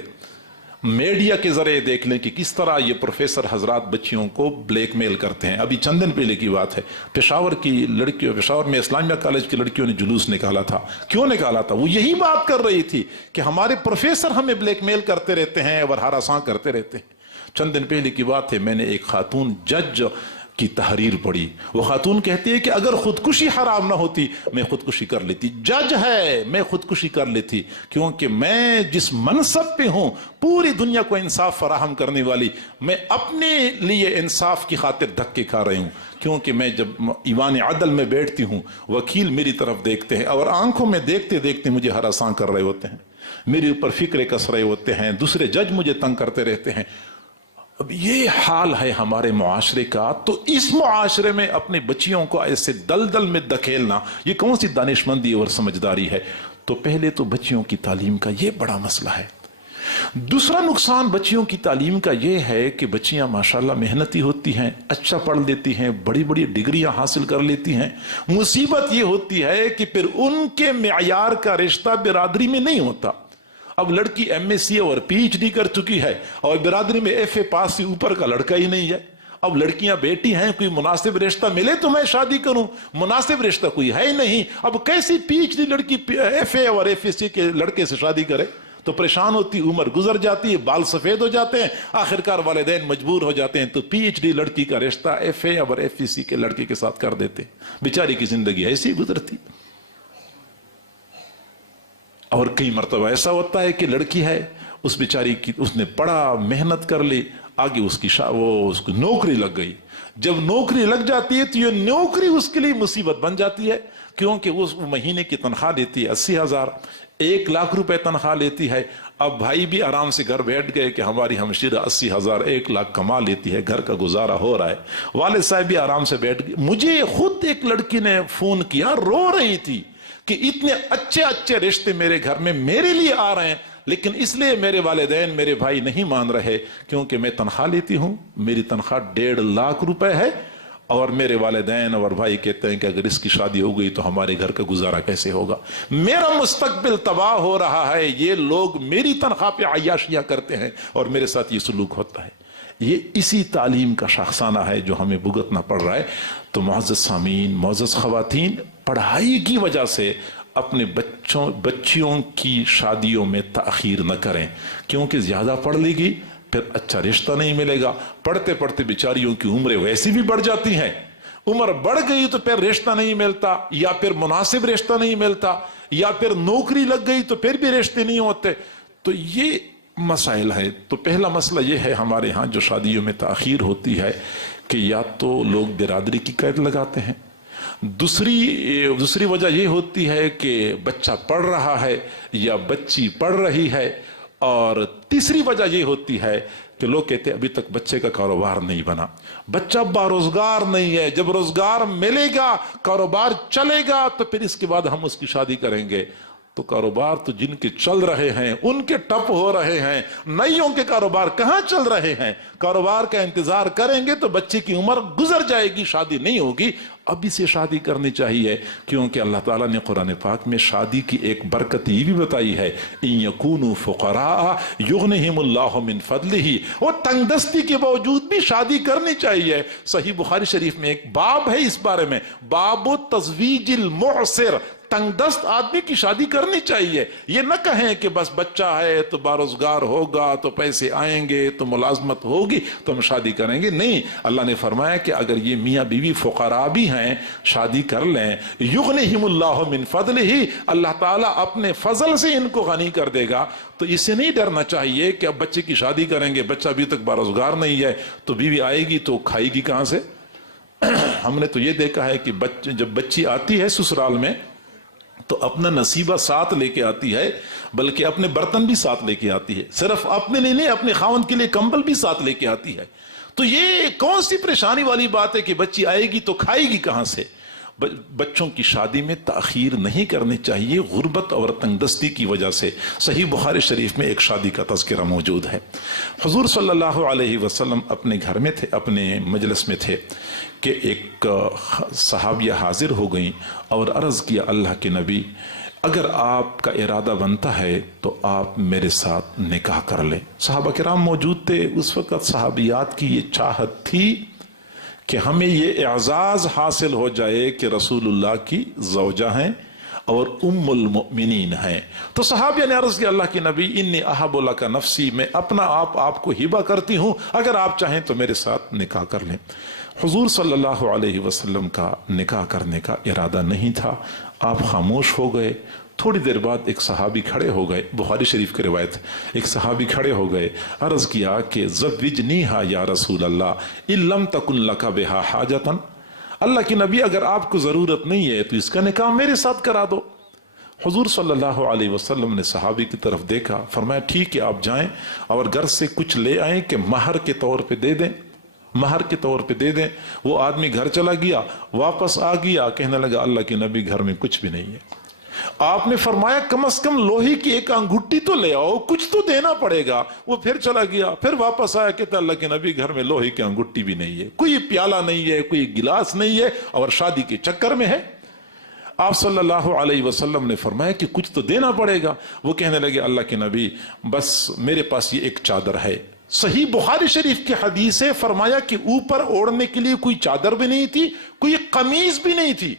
میڈیا کے ذریعے دیکھ لیں کہ کس طرح یہ پروفیسر حضرات بچیوں کو بلیک میل کرتے ہیں. ابھی چند دن پہلے کی بات ہے، پشاور کی لڑکیوں، پشاور میں اسلامیہ کالج کی لڑکیوں نے جلوس نکالا تھا. کیوں نکالا تھا؟ وہ یہی بات کر رہی تھی کہ ہمارے پروفیسر ہمیں بلیک میل کرتے رہتے ہیں اور ہراساں کرتے رہتے ہیں. چند دن پہلے کی بات ہے، میں نے ایک خاتون جج کی تحریر پڑھی. وہ خاتون کہتی ہے کہ اگر خودکشی حرام نہ ہوتی میں خودکشی کر لیتی. جج ہے، میں خودکشی کر لیتی، کیونکہ میں جس منصب پہ ہوں، پوری دنیا کو انصاف فراہم کرنے والی، میں اپنے لیے انصاف کی خاطر دھکے کھا رہی ہوں. کیونکہ میں جب ایوان عدل میں بیٹھتی ہوں، وکیل میری طرف دیکھتے ہیں اور آنکھوں میں دیکھتے دیکھتے مجھے ہراساں کر رہے ہوتے ہیں، میرے اوپر فکرے کس رہے ہوتے ہیں، دوسرے جج مجھے تنگ کرتے رہتے ہیں. اب یہ حال ہے ہمارے معاشرے کا. تو اس معاشرے میں اپنی بچیوں کو ایسے دلدل میں دھکیلنا، یہ کون سی دانشمندی اور سمجھداری ہے؟ تو پہلے تو بچیوں کی تعلیم کا یہ بڑا مسئلہ ہے. دوسرا نقصان بچیوں کی تعلیم کا یہ ہے کہ بچیاں ماشاءاللہ محنتی ہوتی ہیں، اچھا پڑھ لیتی ہیں، بڑی بڑی ڈگریاں حاصل کر لیتی ہیں. مصیبت یہ ہوتی ہے کہ پھر ان کے معیار کا رشتہ برادری میں نہیں ہوتا. اب لڑکی ایم ایس سی اور پی ایچ ڈی کر چکی ہے اور برادری میں ایف اے پاس سے اوپر کا لڑکا ہی نہیں ہے. اب لڑکیاں بیٹی ہیں، کوئی مناسب رشتہ ملے تو میں شادی کروں، مناسب رشتہ کوئی ہے ہی نہیں. اب کیسی پی ایچ ڈی لڑکی ایف اے اور ایف ایس سی کے لڑکے سے شادی کرے؟ تو پریشان ہوتی، عمر گزر جاتی ہے، بال سفید ہو جاتے ہیں، آخرکار والدین مجبور ہو جاتے ہیں تو پی ایچ ڈی لڑکی کا رشتہ ایف اے اور ایف ای سی کے لڑکے کے ساتھ کر دیتے، بیچاری کی زندگی ایسی گزرتی۔ اور کئی مرتبہ ایسا ہوتا ہے کہ لڑکی ہے، اس بیچاری کی اس نے پڑھا، محنت کر لی، آگے اس کو نوکری لگ گئی۔ جب نوکری لگ جاتی ہے تو یہ نوکری اس کے لیے مصیبت بن جاتی ہے، کیونکہ وہ مہینے کی تنخواہ لیتی ہے 80,000، 1,00,000 روپے تنخواہ لیتی ہے۔ اب بھائی بھی آرام سے گھر بیٹھ گئے کہ ہماری ہمشیرہ 80,000 1,00,000 کما لیتی ہے، گھر کا گزارا ہو رہا ہے، والد صاحب بھی آرام سے بیٹھ گئے۔ مجھے خود ایک لڑکی نے فون کیا، رو رہی تھی کہ اتنے اچھے اچھے رشتے میرے گھر میں میرے لیے آ رہے ہیں، لیکن اس لیے میرے والدین میرے بھائی نہیں مان رہے کیونکہ میں تنخواہ لیتی ہوں، میری تنخواہ 1,50,000 روپے ہے، اور میرے والدین اور بھائی کہتے ہیں کہ اگر اس کی شادی ہو گئی تو ہمارے گھر کا گزارا کیسے ہوگا، میرا مستقبل تباہ ہو رہا ہے، یہ لوگ میری تنخواہ پہ عیاشیاں کرتے ہیں اور میرے ساتھ یہ سلوک ہوتا ہے۔ یہ اسی تعلیم کا شاخسانہ ہے جو ہمیں بھگتنا پڑ رہا ہے۔ تو معزز سامعین، معزز خواتین، پڑھائی کی وجہ سے اپنے بچیوں کی شادیوں میں تاخیر نہ کریں، کیونکہ زیادہ پڑھ لے گی پھر اچھا رشتہ نہیں ملے گا۔ پڑھتے پڑھتے بیچاریوں کی عمریں ویسی بھی بڑھ جاتی ہیں، عمر بڑھ گئی تو پھر رشتہ نہیں ملتا، یا پھر مناسب رشتہ نہیں ملتا، یا پھر نوکری لگ گئی تو پھر بھی رشتے نہیں ہوتے۔ تو یہ مسائل ہے۔ تو پہلا مسئلہ یہ ہے ہمارے ہاں جو شادیوں میں تاخیر ہوتی ہے کہ یا تو لوگ برادری کی قید لگاتے ہیں، دوسری وجہ یہ ہوتی ہے کہ بچہ پڑھ رہا ہے یا بچی پڑھ رہی ہے، اور تیسری وجہ یہ ہوتی ہے کہ لوگ کہتے ہیں ابھی تک بچے کا کاروبار نہیں بنا، بچہ باروزگار نہیں ہے، جب روزگار ملے گا، کاروبار چلے گا تو پھر اس کے بعد ہم اس کی شادی کریں گے۔ تو کاروبار تو جن کے چل رہے ہیں ان کے ٹپ ہو رہے ہیں، نئیوں کے کاروبار کہاں چل رہے ہیں؟ کاروبار کا انتظار کریں گے تو بچے کی عمر گزر جائے گی، شادی نہیں ہوگی۔ ابھی سے شادی کرنی چاہیے، کیونکہ اللہ تعالیٰ نے قرآن پاک میں شادی کی ایک برکت یہ بھی بتائی ہے، ان یکونوا فقراء یغنہم اللہ من فضلہ، وہ تنگ دستی کے باوجود بھی شادی کرنی چاہیے۔ صحیح بخاری شریف میں ایک باب ہے اس بارے میں، باب تزویج المعسر، تنگ دست آدمی کی شادی کرنی چاہیے۔ یہ نہ کہیں کہ بس بچہ ہے تو باروزگار ہوگا تو پیسے آئیں گے تو ملازمت ہوگی تو ہم شادی کریں گے، نہیں۔ اللہ نے فرمایا کہ اگر یہ میاں بیوی فقراء بھی ہیں، شادی کر لیں، یغنہم اللہ من فضلہ، اللہ تعالیٰ اپنے فضل سے ان کو غنی کر دے گا۔ تو اس سے نہیں ڈرنا چاہیے کہ اب بچے کی شادی کریں گے، بچہ ابھی تک باروزگار نہیں ہے تو بیوی آئے گی تو کھائے گی کہاں سے؟ ہم نے تو یہ دیکھا ہے کہ جب بچی آتی ہے سسرال میں تو اپنا نصیبہ ساتھ لے کے آتی ہے، بلکہ اپنے برتن بھی ساتھ لے کے آتی ہے، صرف اپنے لیے نہیں، اپنے خاوند کے لیے کمبل بھی ساتھ لے کے آتی ہے۔ تو یہ کون سی پریشانی والی بات ہے کہ بچی آئے گی تو کھائے گی کہاں سے؟ بچوں کی شادی میں تاخیر نہیں کرنی چاہیے غربت اور تنگ دستی کی وجہ سے۔ صحیح بخاری شریف میں ایک شادی کا تذکرہ موجود ہے۔ حضور صلی اللہ علیہ وسلم اپنے گھر میں تھے، اپنے مجلس میں تھے کہ ایک صحابیہ حاضر ہو گئیں اور عرض کیا، اللہ کے نبی، اگر آپ کا ارادہ بنتا ہے تو آپ میرے ساتھ نکاح کر لیں۔ صحابہ کرام موجود تھے اس وقت، صحابیات کی یہ چاہت تھی کہ ہمیں یہ اعزاز حاصل ہو جائے کہ رسول اللہ کی زوجہ ہیں اور ام المؤمنین ہیں۔ تو صحابیہ نے عرض کیا، اللہ کے نبی، انی احب لک نفسی، میں اپنا آپ کو ہبہ کرتی ہوں، اگر آپ چاہیں تو میرے ساتھ نکاح کر لیں۔ حضور صلی اللہ علیہ وسلم کا نکاح کرنے کا ارادہ نہیں تھا، آپ خاموش ہو گئے۔ تھوڑی دیر بعد ایک صحابی کھڑے ہو گئے، بخاری شریف کی روایت، ایک صحابی کھڑے ہو گئے، عرض کیا کہ زوجنیہا یا رسول اللہ ان لم تکن لک بہا حاجۃ، اللہ کے نبی اگر آپ کو ضرورت نہیں ہے تو اس کا نکاح میرے ساتھ کرا دو۔ حضور صلی اللہ علیہ وسلم نے صحابی کی طرف دیکھا، فرمایا ٹھیک ہے آپ جائیں اور گھر سے کچھ لے آئیں کہ مہر کے طور پہ دے دیں، مہر کے طور پہ دے دیں۔ وہ آدمی گھر چلا گیا، واپس آ گیا، کہنے لگا اللہ کے نبی گھر میں کچھ بھی نہیں ہے۔ آپ نے فرمایا کم از کم لوہے کی ایک انگوٹھی تو لے آؤ، کچھ تو دینا پڑے گا۔ وہ پھر چلا گیا، پھر واپس آیا، کہتا اللہ کے نبی گھر میں لوہے کی انگوٹھی بھی نہیں ہے، کوئی پیالہ نہیں ہے، کوئی گلاس نہیں ہے، اور شادی کے چکر میں ہے۔ آپ صلی اللہ علیہ وسلم نے فرمایا کہ کچھ تو دینا پڑے گا۔ وہ کہنے لگے اللہ کے نبی بس میرے پاس یہ ایک چادر ہے۔ صحیح بخاری شریف کی حدیث ہے، فرمایا کہ اوپر اوڑھنے کے لیے کوئی چادر بھی نہیں تھی، کوئی قمیض بھی نہیں تھی،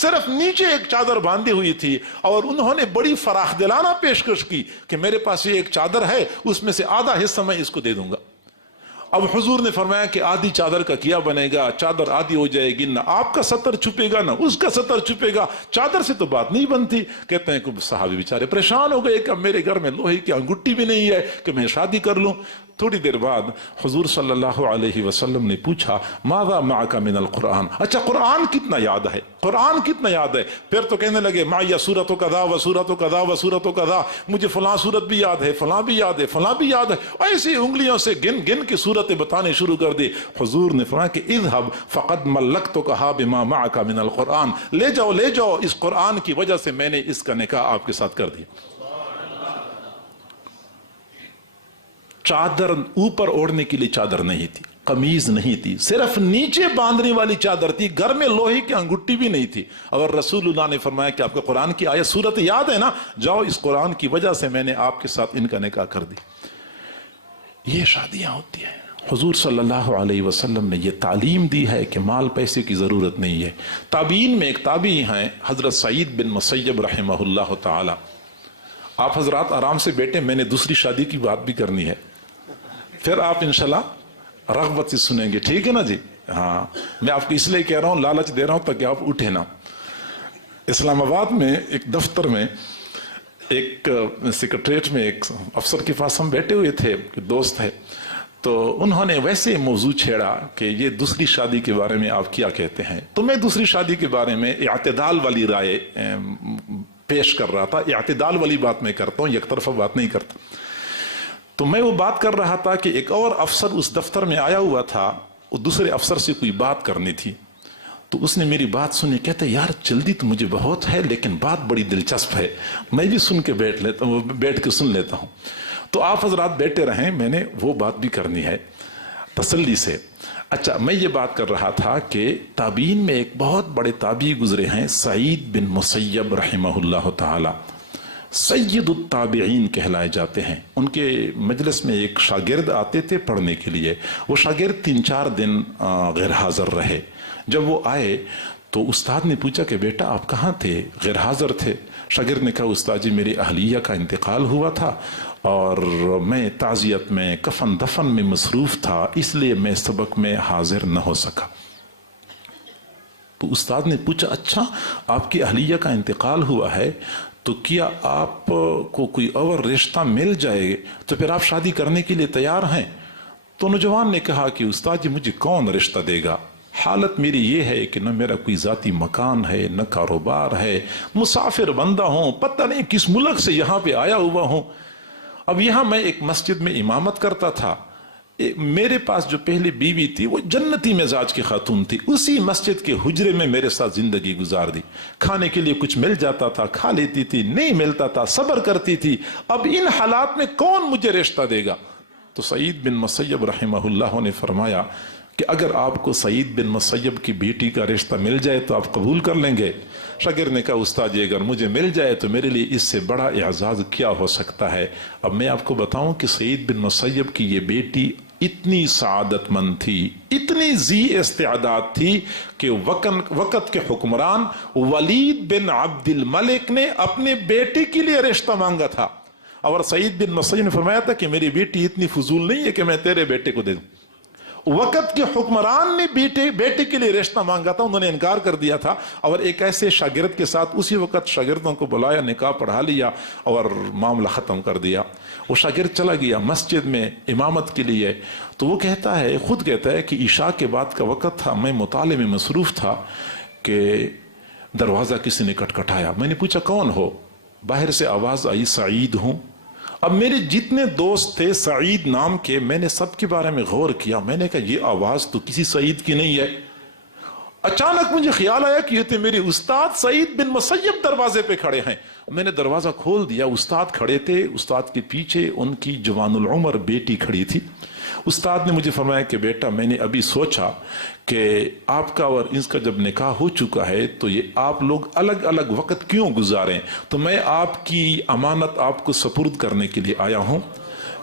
صرف نیچے ایک چادر باندھی ہوئی تھی اور انہوں نے بڑی فراخ دلانہ پیشکش کی کہ میرے پاس یہ ایک چادر ہے، اس میں سے آدھا حصہ میں اس کو دے دوں گا۔ اب حضور نے فرمایا کہ آدھی چادر کا کیا بنے گا، چادر آدھی ہو جائے گی، نہ آپ کا ستر چھپے گا نہ اس کا ستر چھپے گا، چادر سے تو بات نہیں بنتی۔ کہتے ہیں کہ صحابی بیچارے پریشان ہو گئے کہ اب میرے گھر میں لوہے کی انگوٹھی بھی نہیں ہے کہ میں شادی کر لوں۔ تھوڑی دیر بعد حضور صلی اللہ علیہ وسلم نے پوچھا ماذا معک من القرآن، اچھا قرآن کتنا یاد ہے، قرآن کتنا یاد ہے؟ پھر تو کہنے لگے معی سورۃ کذا و سورۃ کذا و سورۃ کذا، مجھے فلاں سورت بھی یاد ہے، فلاں بھی یاد ہے، فلاں بھی یاد ہے، ایسی انگلیوں سے گن گن کے سورتیں بتانے شروع کر دی۔ حضور نے فرمایا کہ اذهب فقد ملکتکھا بما معک من القرآن، لے جاؤ لے جاؤ، اس قرآن کی وجہ سے میں نے اس کا نکاح آپ کے ساتھ کر دیا۔ چادر اوپر اوڑھنے کے لیے چادر نہیں تھی، قمیض نہیں تھی، صرف نیچے باندھنے والی چادر تھی، گھر میں لوہے کی انگوٹھی بھی نہیں تھی۔ اور رسول اللہ نے فرمایا کہ آپ کو قرآن کی آیت سورت یاد ہے نا، جاؤ اس قرآن کی وجہ سے میں نے آپ کے ساتھ ان کا نکاح کر دی۔ یہ شادیاں ہوتی ہیں۔ حضور صلی اللہ علیہ وسلم نے یہ تعلیم دی ہے کہ مال پیسے کی ضرورت نہیں ہے۔ تابعین میں ایک تابعی ہیں حضرت سعید بن مسیب رحمہ اللہ تعالی۔ آپ حضرات آرام سے بیٹھے، میں نے دوسری شادی کی بات بھی کرنی ہے، پھر آپ انشاءاللہ رغبت سے سنیں گے، ٹھیک ہے نا جی؟ ہاں، میں آپ کو اس لیے کہہ رہا ہوں، لالچ دے رہا ہوں تاکہ آپ اٹھے نا۔ اسلام آباد میں ایک دفتر میں ایک سیکرٹریٹ میں ایک افسر کے پاس ہم بیٹھے ہوئے تھے، دوست ہے، تو انہوں نے ویسے موضوع چھیڑا کہ یہ دوسری شادی کے بارے میں آپ کیا کہتے ہیں؟ تو میں دوسری شادی کے بارے میں اعتدال والی رائے پیش کر رہا تھا۔ اعتدال والی بات میں کرتا ہوں، یک طرفہ بات نہیں کرتا۔ تو میں وہ بات کر رہا تھا کہ ایک اور افسر اس دفتر میں آیا ہوا تھا، وہ دوسرے افسر سے کوئی بات کرنی تھی، تو اس نے میری بات سنی، کہتا ہے یار جلدی تو مجھے بہت ہے لیکن بات بڑی دلچسپ ہے، میں بھی سن کے بیٹھ کے سن لیتا ہوں۔ تو آپ حضرات بیٹھے رہیں، میں نے وہ بات بھی کرنی ہے تسلی سے۔ اچھا، میں یہ بات کر رہا تھا کہ تابعین میں ایک بہت بڑے تابعی گزرے ہیں، سعید بن مسیب رحمہ اللہ تعالی، سید التابعین کہلائے جاتے ہیں۔ ان کے مجلس میں ایک شاگرد آتے تھے پڑھنے کے لیے، وہ شاگرد 3-4 دن غیر حاضر رہے۔ جب وہ آئے تو استاد نے پوچھا کہ بیٹا آپ کہاں تھے، غیر حاضر تھے؟ شاگرد نے کہا استاد جی میری اہلیہ کا انتقال ہوا تھا اور میں تعزیت میں کفن دفن میں مصروف تھا، اس لیے میں سبق میں حاضر نہ ہو سکا۔ تو استاد نے پوچھا اچھا آپ کی اہلیہ کا انتقال ہوا ہے تو کیا آپ کو کوئی اور رشتہ مل جائے تو پھر آپ شادی کرنے کے لیے تیار ہیں؟ تو نوجوان نے کہا کہ استاد جی مجھے کون رشتہ دے گا، حالت میری یہ ہے کہ نہ میرا کوئی ذاتی مکان ہے نہ کاروبار ہے، مسافر بندہ ہوں، پتہ نہیں کس ملک سے یہاں پہ آیا ہوا ہوں۔ اب یہاں میں ایک مسجد میں امامت کرتا تھا، میرے پاس جو پہلی بیوی تھی وہ جنتی مزاج کی خاتون تھی، اسی مسجد کے حجرے میں میرے ساتھ زندگی گزار دی، کھانے کے لیے کچھ مل جاتا تھا کھا لیتی تھی، نہیں ملتا تھا صبر کرتی تھی، اب ان حالات میں کون مجھے رشتہ دے گا؟ تو سعید بن مسیب رحمہ اللہ نے فرمایا کہ اگر آپ کو سعید بن مسیب کی بیٹی کا رشتہ مل جائے تو آپ قبول کر لیں گے؟ شاگرد نے کہا استاد جی اگر مجھے مل جائے تو میرے لیے اس سے بڑا اعزاز کیا ہو سکتا ہے۔ اب میں آپ کو بتاؤں کہ سعید بن مسیب کی یہ بیٹی اتنی سعادت مند تھی، اتنی ذی استعداد تھی کہ وقت کے حکمران ولید بن عبد الملک نے اپنے بیٹے کے لیے رشتہ مانگا تھا، اور سعید بن مسیب نے فرمایا تھا کہ میری بیٹی اتنی فضول نہیں ہے کہ میں تیرے بیٹے کو دے دوں۔ وقت کے حکمران نے بیٹے کے لیے رشتہ مانگا تھا، انہوں نے انکار کر دیا تھا، اور ایک ایسے شاگرد کے ساتھ اسی وقت شاگردوں کو بلایا، نکاح پڑھا لیا اور معاملہ ختم کر دیا۔ وہ شاگرد چلا گیا مسجد میں امامت کے لیے، تو وہ کہتا ہے، خود کہتا ہے کہ عشاء کے بعد کا وقت تھا، میں مطالعے میں مصروف تھا کہ دروازہ کسی نے کھٹکھٹایا، میں نے پوچھا کون ہو؟ باہر سے آواز آئی سعید ہوں۔ اب میرے جتنے دوست تھے سعید نام کے، میں نے سب کے بارے میں غور کیا، میں نے کہا یہ آواز تو کسی سعید کی نہیں ہے۔ اچانک مجھے خیال آیا کہ یہ تو میرے استاد سعید بن مسیب دروازے پہ کھڑے ہیں۔ میں نے دروازہ کھول دیا، استاد کھڑے تھے، استاد کے پیچھے ان کی جوان العمر بیٹی کھڑی تھی۔ استاد نے مجھے فرمایا کہ بیٹا میں نے ابھی سوچا کہ آپ کا اور اس کا جب نکاح ہو چکا ہے تو یہ آپ لوگ الگ الگ وقت کیوں گزاریں، تو میں آپ کی امانت آپ کو سپرد کرنے کے لیے آیا ہوں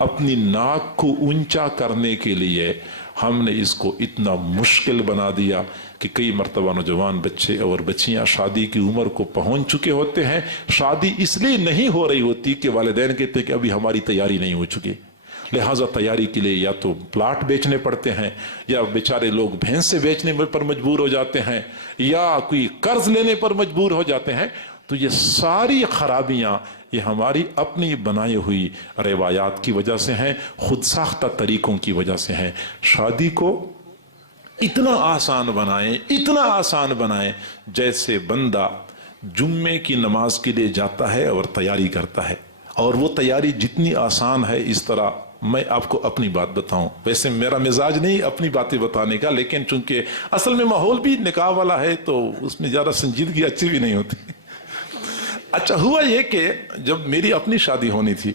اپنی ناک کو اونچا کرنے کے لیے ہم نے اس کو اتنا مشکل بنا دیا کہ کئی مرتبہ نوجوان بچے اور بچیاں شادی کی عمر کو پہنچ چکے ہوتے ہیں، شادی اس لیے نہیں ہو رہی ہوتی کہ والدین کہتے ہیں کہ ابھی ہماری تیاری نہیں ہو چکی، لہٰذا تیاری کے لیے یا تو پلاٹ بیچنے پڑتے ہیں، یا بیچارے لوگ بھینسیں بیچنے پر مجبور ہو جاتے ہیں، یا کوئی قرض لینے پر مجبور ہو جاتے ہیں۔ تو یہ ساری خرابیاں یہ ہماری اپنی بنائی ہوئی روایات کی وجہ سے ہیں، خود ساختہ طریقوں کی وجہ سے ہیں۔ شادی کو اتنا آسان بنائیں، اتنا آسان بنائیں جیسے بندہ جمعے کی نماز کے لیے جاتا ہے اور تیاری کرتا ہے، اور وہ تیاری جتنی آسان ہے، اس طرح میں آپ کو اپنی بات بتاؤں، ویسے میرا مزاج نہیں اپنی باتیں بتانے کا، لیکن چونکہ اصل میں ماحول بھی نکاح والا ہے تو اس میں زیادہ سنجیدگی اچھی بھی نہیں ہوتی۔ اچھا ہوا یہ کہ جب میری اپنی شادی ہونی تھی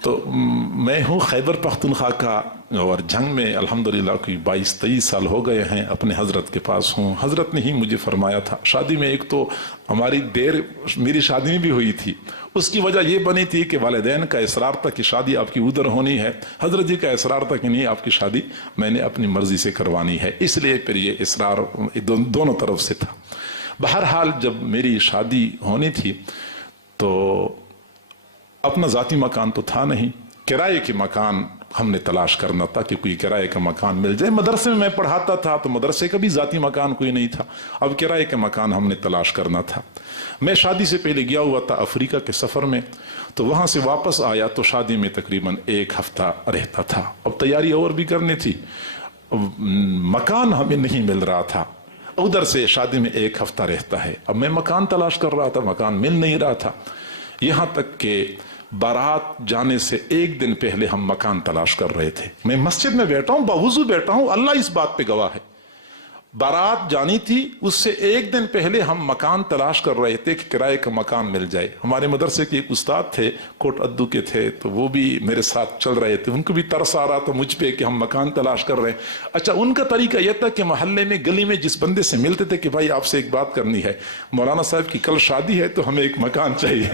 تو میں ہوں خیبر پختونخوا کا، اور جنگ میں الحمدللہ کوئی 22-23 سال ہو گئے ہیں، اپنے حضرت کے پاس ہوں۔ حضرت نے ہی مجھے فرمایا تھا شادی میں، ایک تو ہماری دیر میری شادی میں بھی ہوئی تھی، اس کی وجہ یہ بنی تھی کہ والدین کا اصرار تھا کہ شادی آپ کی ادھر ہونی ہے، حضرت جی کا اصرار تھا کہ نہیں آپ کی شادی میں نے اپنی مرضی سے کروانی ہے، اس لیے پھر یہ اصرار دونوں طرف سے تھا۔ بہرحال جب میری شادی ہونی تھی تو اپنا ذاتی مکان تو تھا نہیں، کرائے کے مکان ہم نے تلاش کرنا تھا کہ کوئی کرائے کا مکان مل جائے۔ مدرسے میں میں پڑھاتا تھا تو مدرسے کا بھی ذاتی مکان کوئی نہیں تھا، اب کرائے کا مکان ہم نے تلاش کرنا تھا۔ میں شادی سے پہلے گیا ہوا تھا افریقہ کے سفر میں، تو وہاں سے واپس آیا تو شادی میں تقریباً 1 ہفتہ رہتا تھا۔ اب تیاری اور بھی کرنی تھی، مکان ہمیں نہیں مل رہا تھا، ادھر سے شادی میں 1 ہفتہ رہتا ہے، اب میں مکان تلاش کر رہا تھا، مکان مل نہیں رہا تھا، یہاں تک کہ بارات جانے سے 1 دن پہلے ہم مکان تلاش کر رہے تھے۔ میں مسجد میں بیٹھا ہوں، باوضو بیٹھا ہوں، اللہ اس بات پہ گواہ ہے، بارات جانی تھی اس سے 1 دن پہلے ہم مکان تلاش کر رہے تھے کہ کرائے کا مکان مل جائے۔ ہمارے مدرسے کے ایک استاد تھے، کوٹ ادو کے تھے، تو وہ بھی میرے ساتھ چل رہے تھے، ان کو بھی ترس آ رہا تھا مجھ پہ کہ ہم مکان تلاش کر رہے ہیں۔ اچھا ان کا طریقہ یہ تھا کہ محلے میں گلی میں جس بندے سے ملتے تھے کہ بھائی آپ سے ایک بات کرنی ہے، مولانا صاحب کی کل شادی ہے تو ہمیں ایک مکان چاہیے۔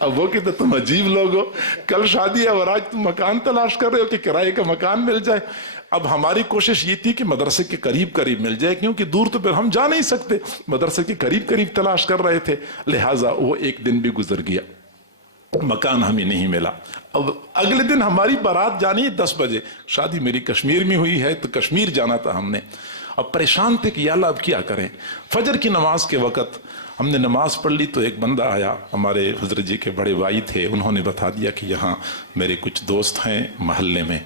اب وہ کہتے تم عجیب لوگ ہو، کل شادی ہے اور آج تم مکان تلاش کر رہے ہو کہ کرائے کا مکان مل جائے۔ اب ہماری کوشش یہ تھی کہ مدرسے کے قریب قریب مل جائے، کیونکہ دور تو پھر ہم جا نہیں سکتے، مدرسے کے قریب قریب تلاش کر رہے تھے، لہٰذا وہ 1 دن بھی گزر گیا، مکان ہمیں نہیں ملا۔ اب اگلے دن ہماری بارات جانی ہے 10 بجے، شادی میری کشمیر میں ہوئی ہے تو کشمیر جانا تھا ہم نے۔ اب پریشان تھے کہ یا اللہ اب کیا کریں۔ فجر کی نماز کے وقت ہم نے نماز پڑھ لی تو ایک بندہ آیا، ہمارے حضرت جی کے بڑے بھائی تھے، انہوں نے بتا دیا کہ یہاں میرے کچھ دوست ہیں محلے میں،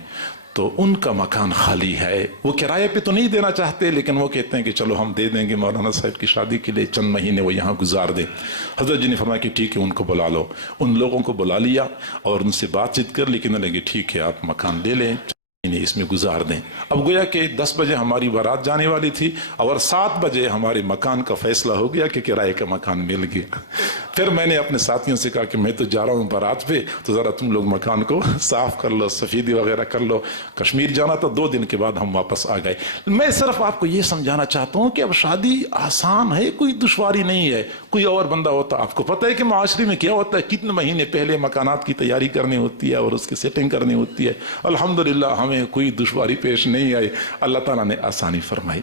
تو ان کا مکان خالی ہے، وہ کرائے پہ تو نہیں دینا چاہتے لیکن وہ کہتے ہیں کہ چلو ہم دے دیں گے، مولانا صاحب کی شادی کے لیے چند مہینے وہ یہاں گزار دیں۔ حضرت جی نے فرمایا کہ ٹھیک ہے ان کو بلا لو، ان لوگوں کو بلا لیا اور ان سے بات چیت کر لی، کہنے لگے ٹھیک ہے آپ مکان لے لیں، اس میں گزار دیں۔ اب گویا کہ 10 بجے ہماری بارات جانے والی تھی اور 7 بجے ہمارے مکان کا فیصلہ ہو گیا کہ کرائے کا مکان مل گیا۔ پھر میں نے اپنے ساتھیوں سے کہا کہ میں تو جا رہا ہوں بارات پہ، تو ذرا تم لوگ مکان کو صاف کر لو، سفیدی وغیرہ کر لو، کشمیر جانا تھا، 2 دن کے بعد ہم واپس آ گئے۔ میں صرف آپ کو یہ سمجھانا چاہتا ہوں کہ اب شادی آسان ہے، کوئی دشواری نہیں ہے۔ کوئی اور بندہ ہوتا، آپ کو پتہ ہے کہ معاشرے میں کیا ہوتا ہے، کتنے مہینے پہلے مکانات کی تیاری کرنی ہوتی ہے اور اس کی سیٹنگ کرنی ہوتی ہے۔ الحمدللہ ہمیں کوئی دشواری پیش نہیں آئی، اللہ تعالیٰ نے آسانی فرمائی۔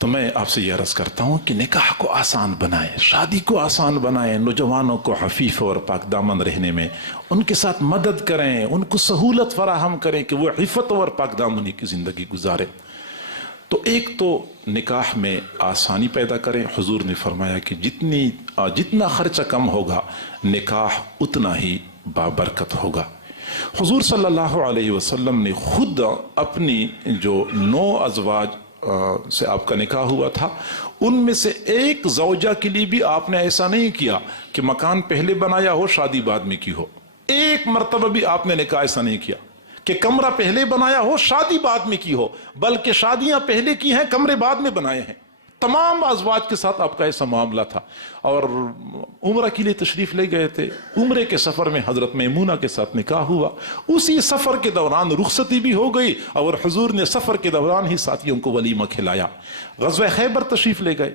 تو میں آپ سے یہ عرض کرتا ہوں کہ نکاح کو آسان بنائیں، شادی کو آسان بنائیں، نوجوانوں کو عفیف اور پاک دامن رہنے میں ان کے ساتھ مدد کریں، ان کو سہولت فراہم کریں کہ وہ عفت اور پاک دامنی کی زندگی گزاریں۔ تو ایک تو نکاح میں آسانی پیدا کریں، حضور نے فرمایا کہ جتنا خرچہ کم ہوگا نکاح اتنا ہی بابرکت ہوگا۔ حضور صلی اللہ علیہ وسلم نے خود اپنی جو 9 ازواج سے آپ کا نکاح ہوا تھا، ان میں سے ایک زوجہ کے لیے بھی آپ نے ایسا نہیں کیا کہ مکان پہلے بنایا ہو شادی بعد میں کی ہو، ایک مرتبہ بھی آپ نے نکاح ایسا نہیں کیا کہ کمرہ پہلے بنایا ہو شادی بعد میں کی ہو، بلکہ شادیاں پہلے کی ہیں کمرے بعد میں بنائے ہیں۔ تمام ازواج کے ساتھ آپ کا ایسا معاملہ تھا۔ اور عمرہ کے لیے تشریف لے گئے تھے، عمرے کے سفر میں حضرت میمونہ کے ساتھ نکاح ہوا، اسی سفر کے دوران رخصتی بھی ہو گئی اور حضور نے سفر کے دوران ہی ساتھیوں کو ولیمہ کھلایا۔ غزوہ خیبر تشریف لے گئے،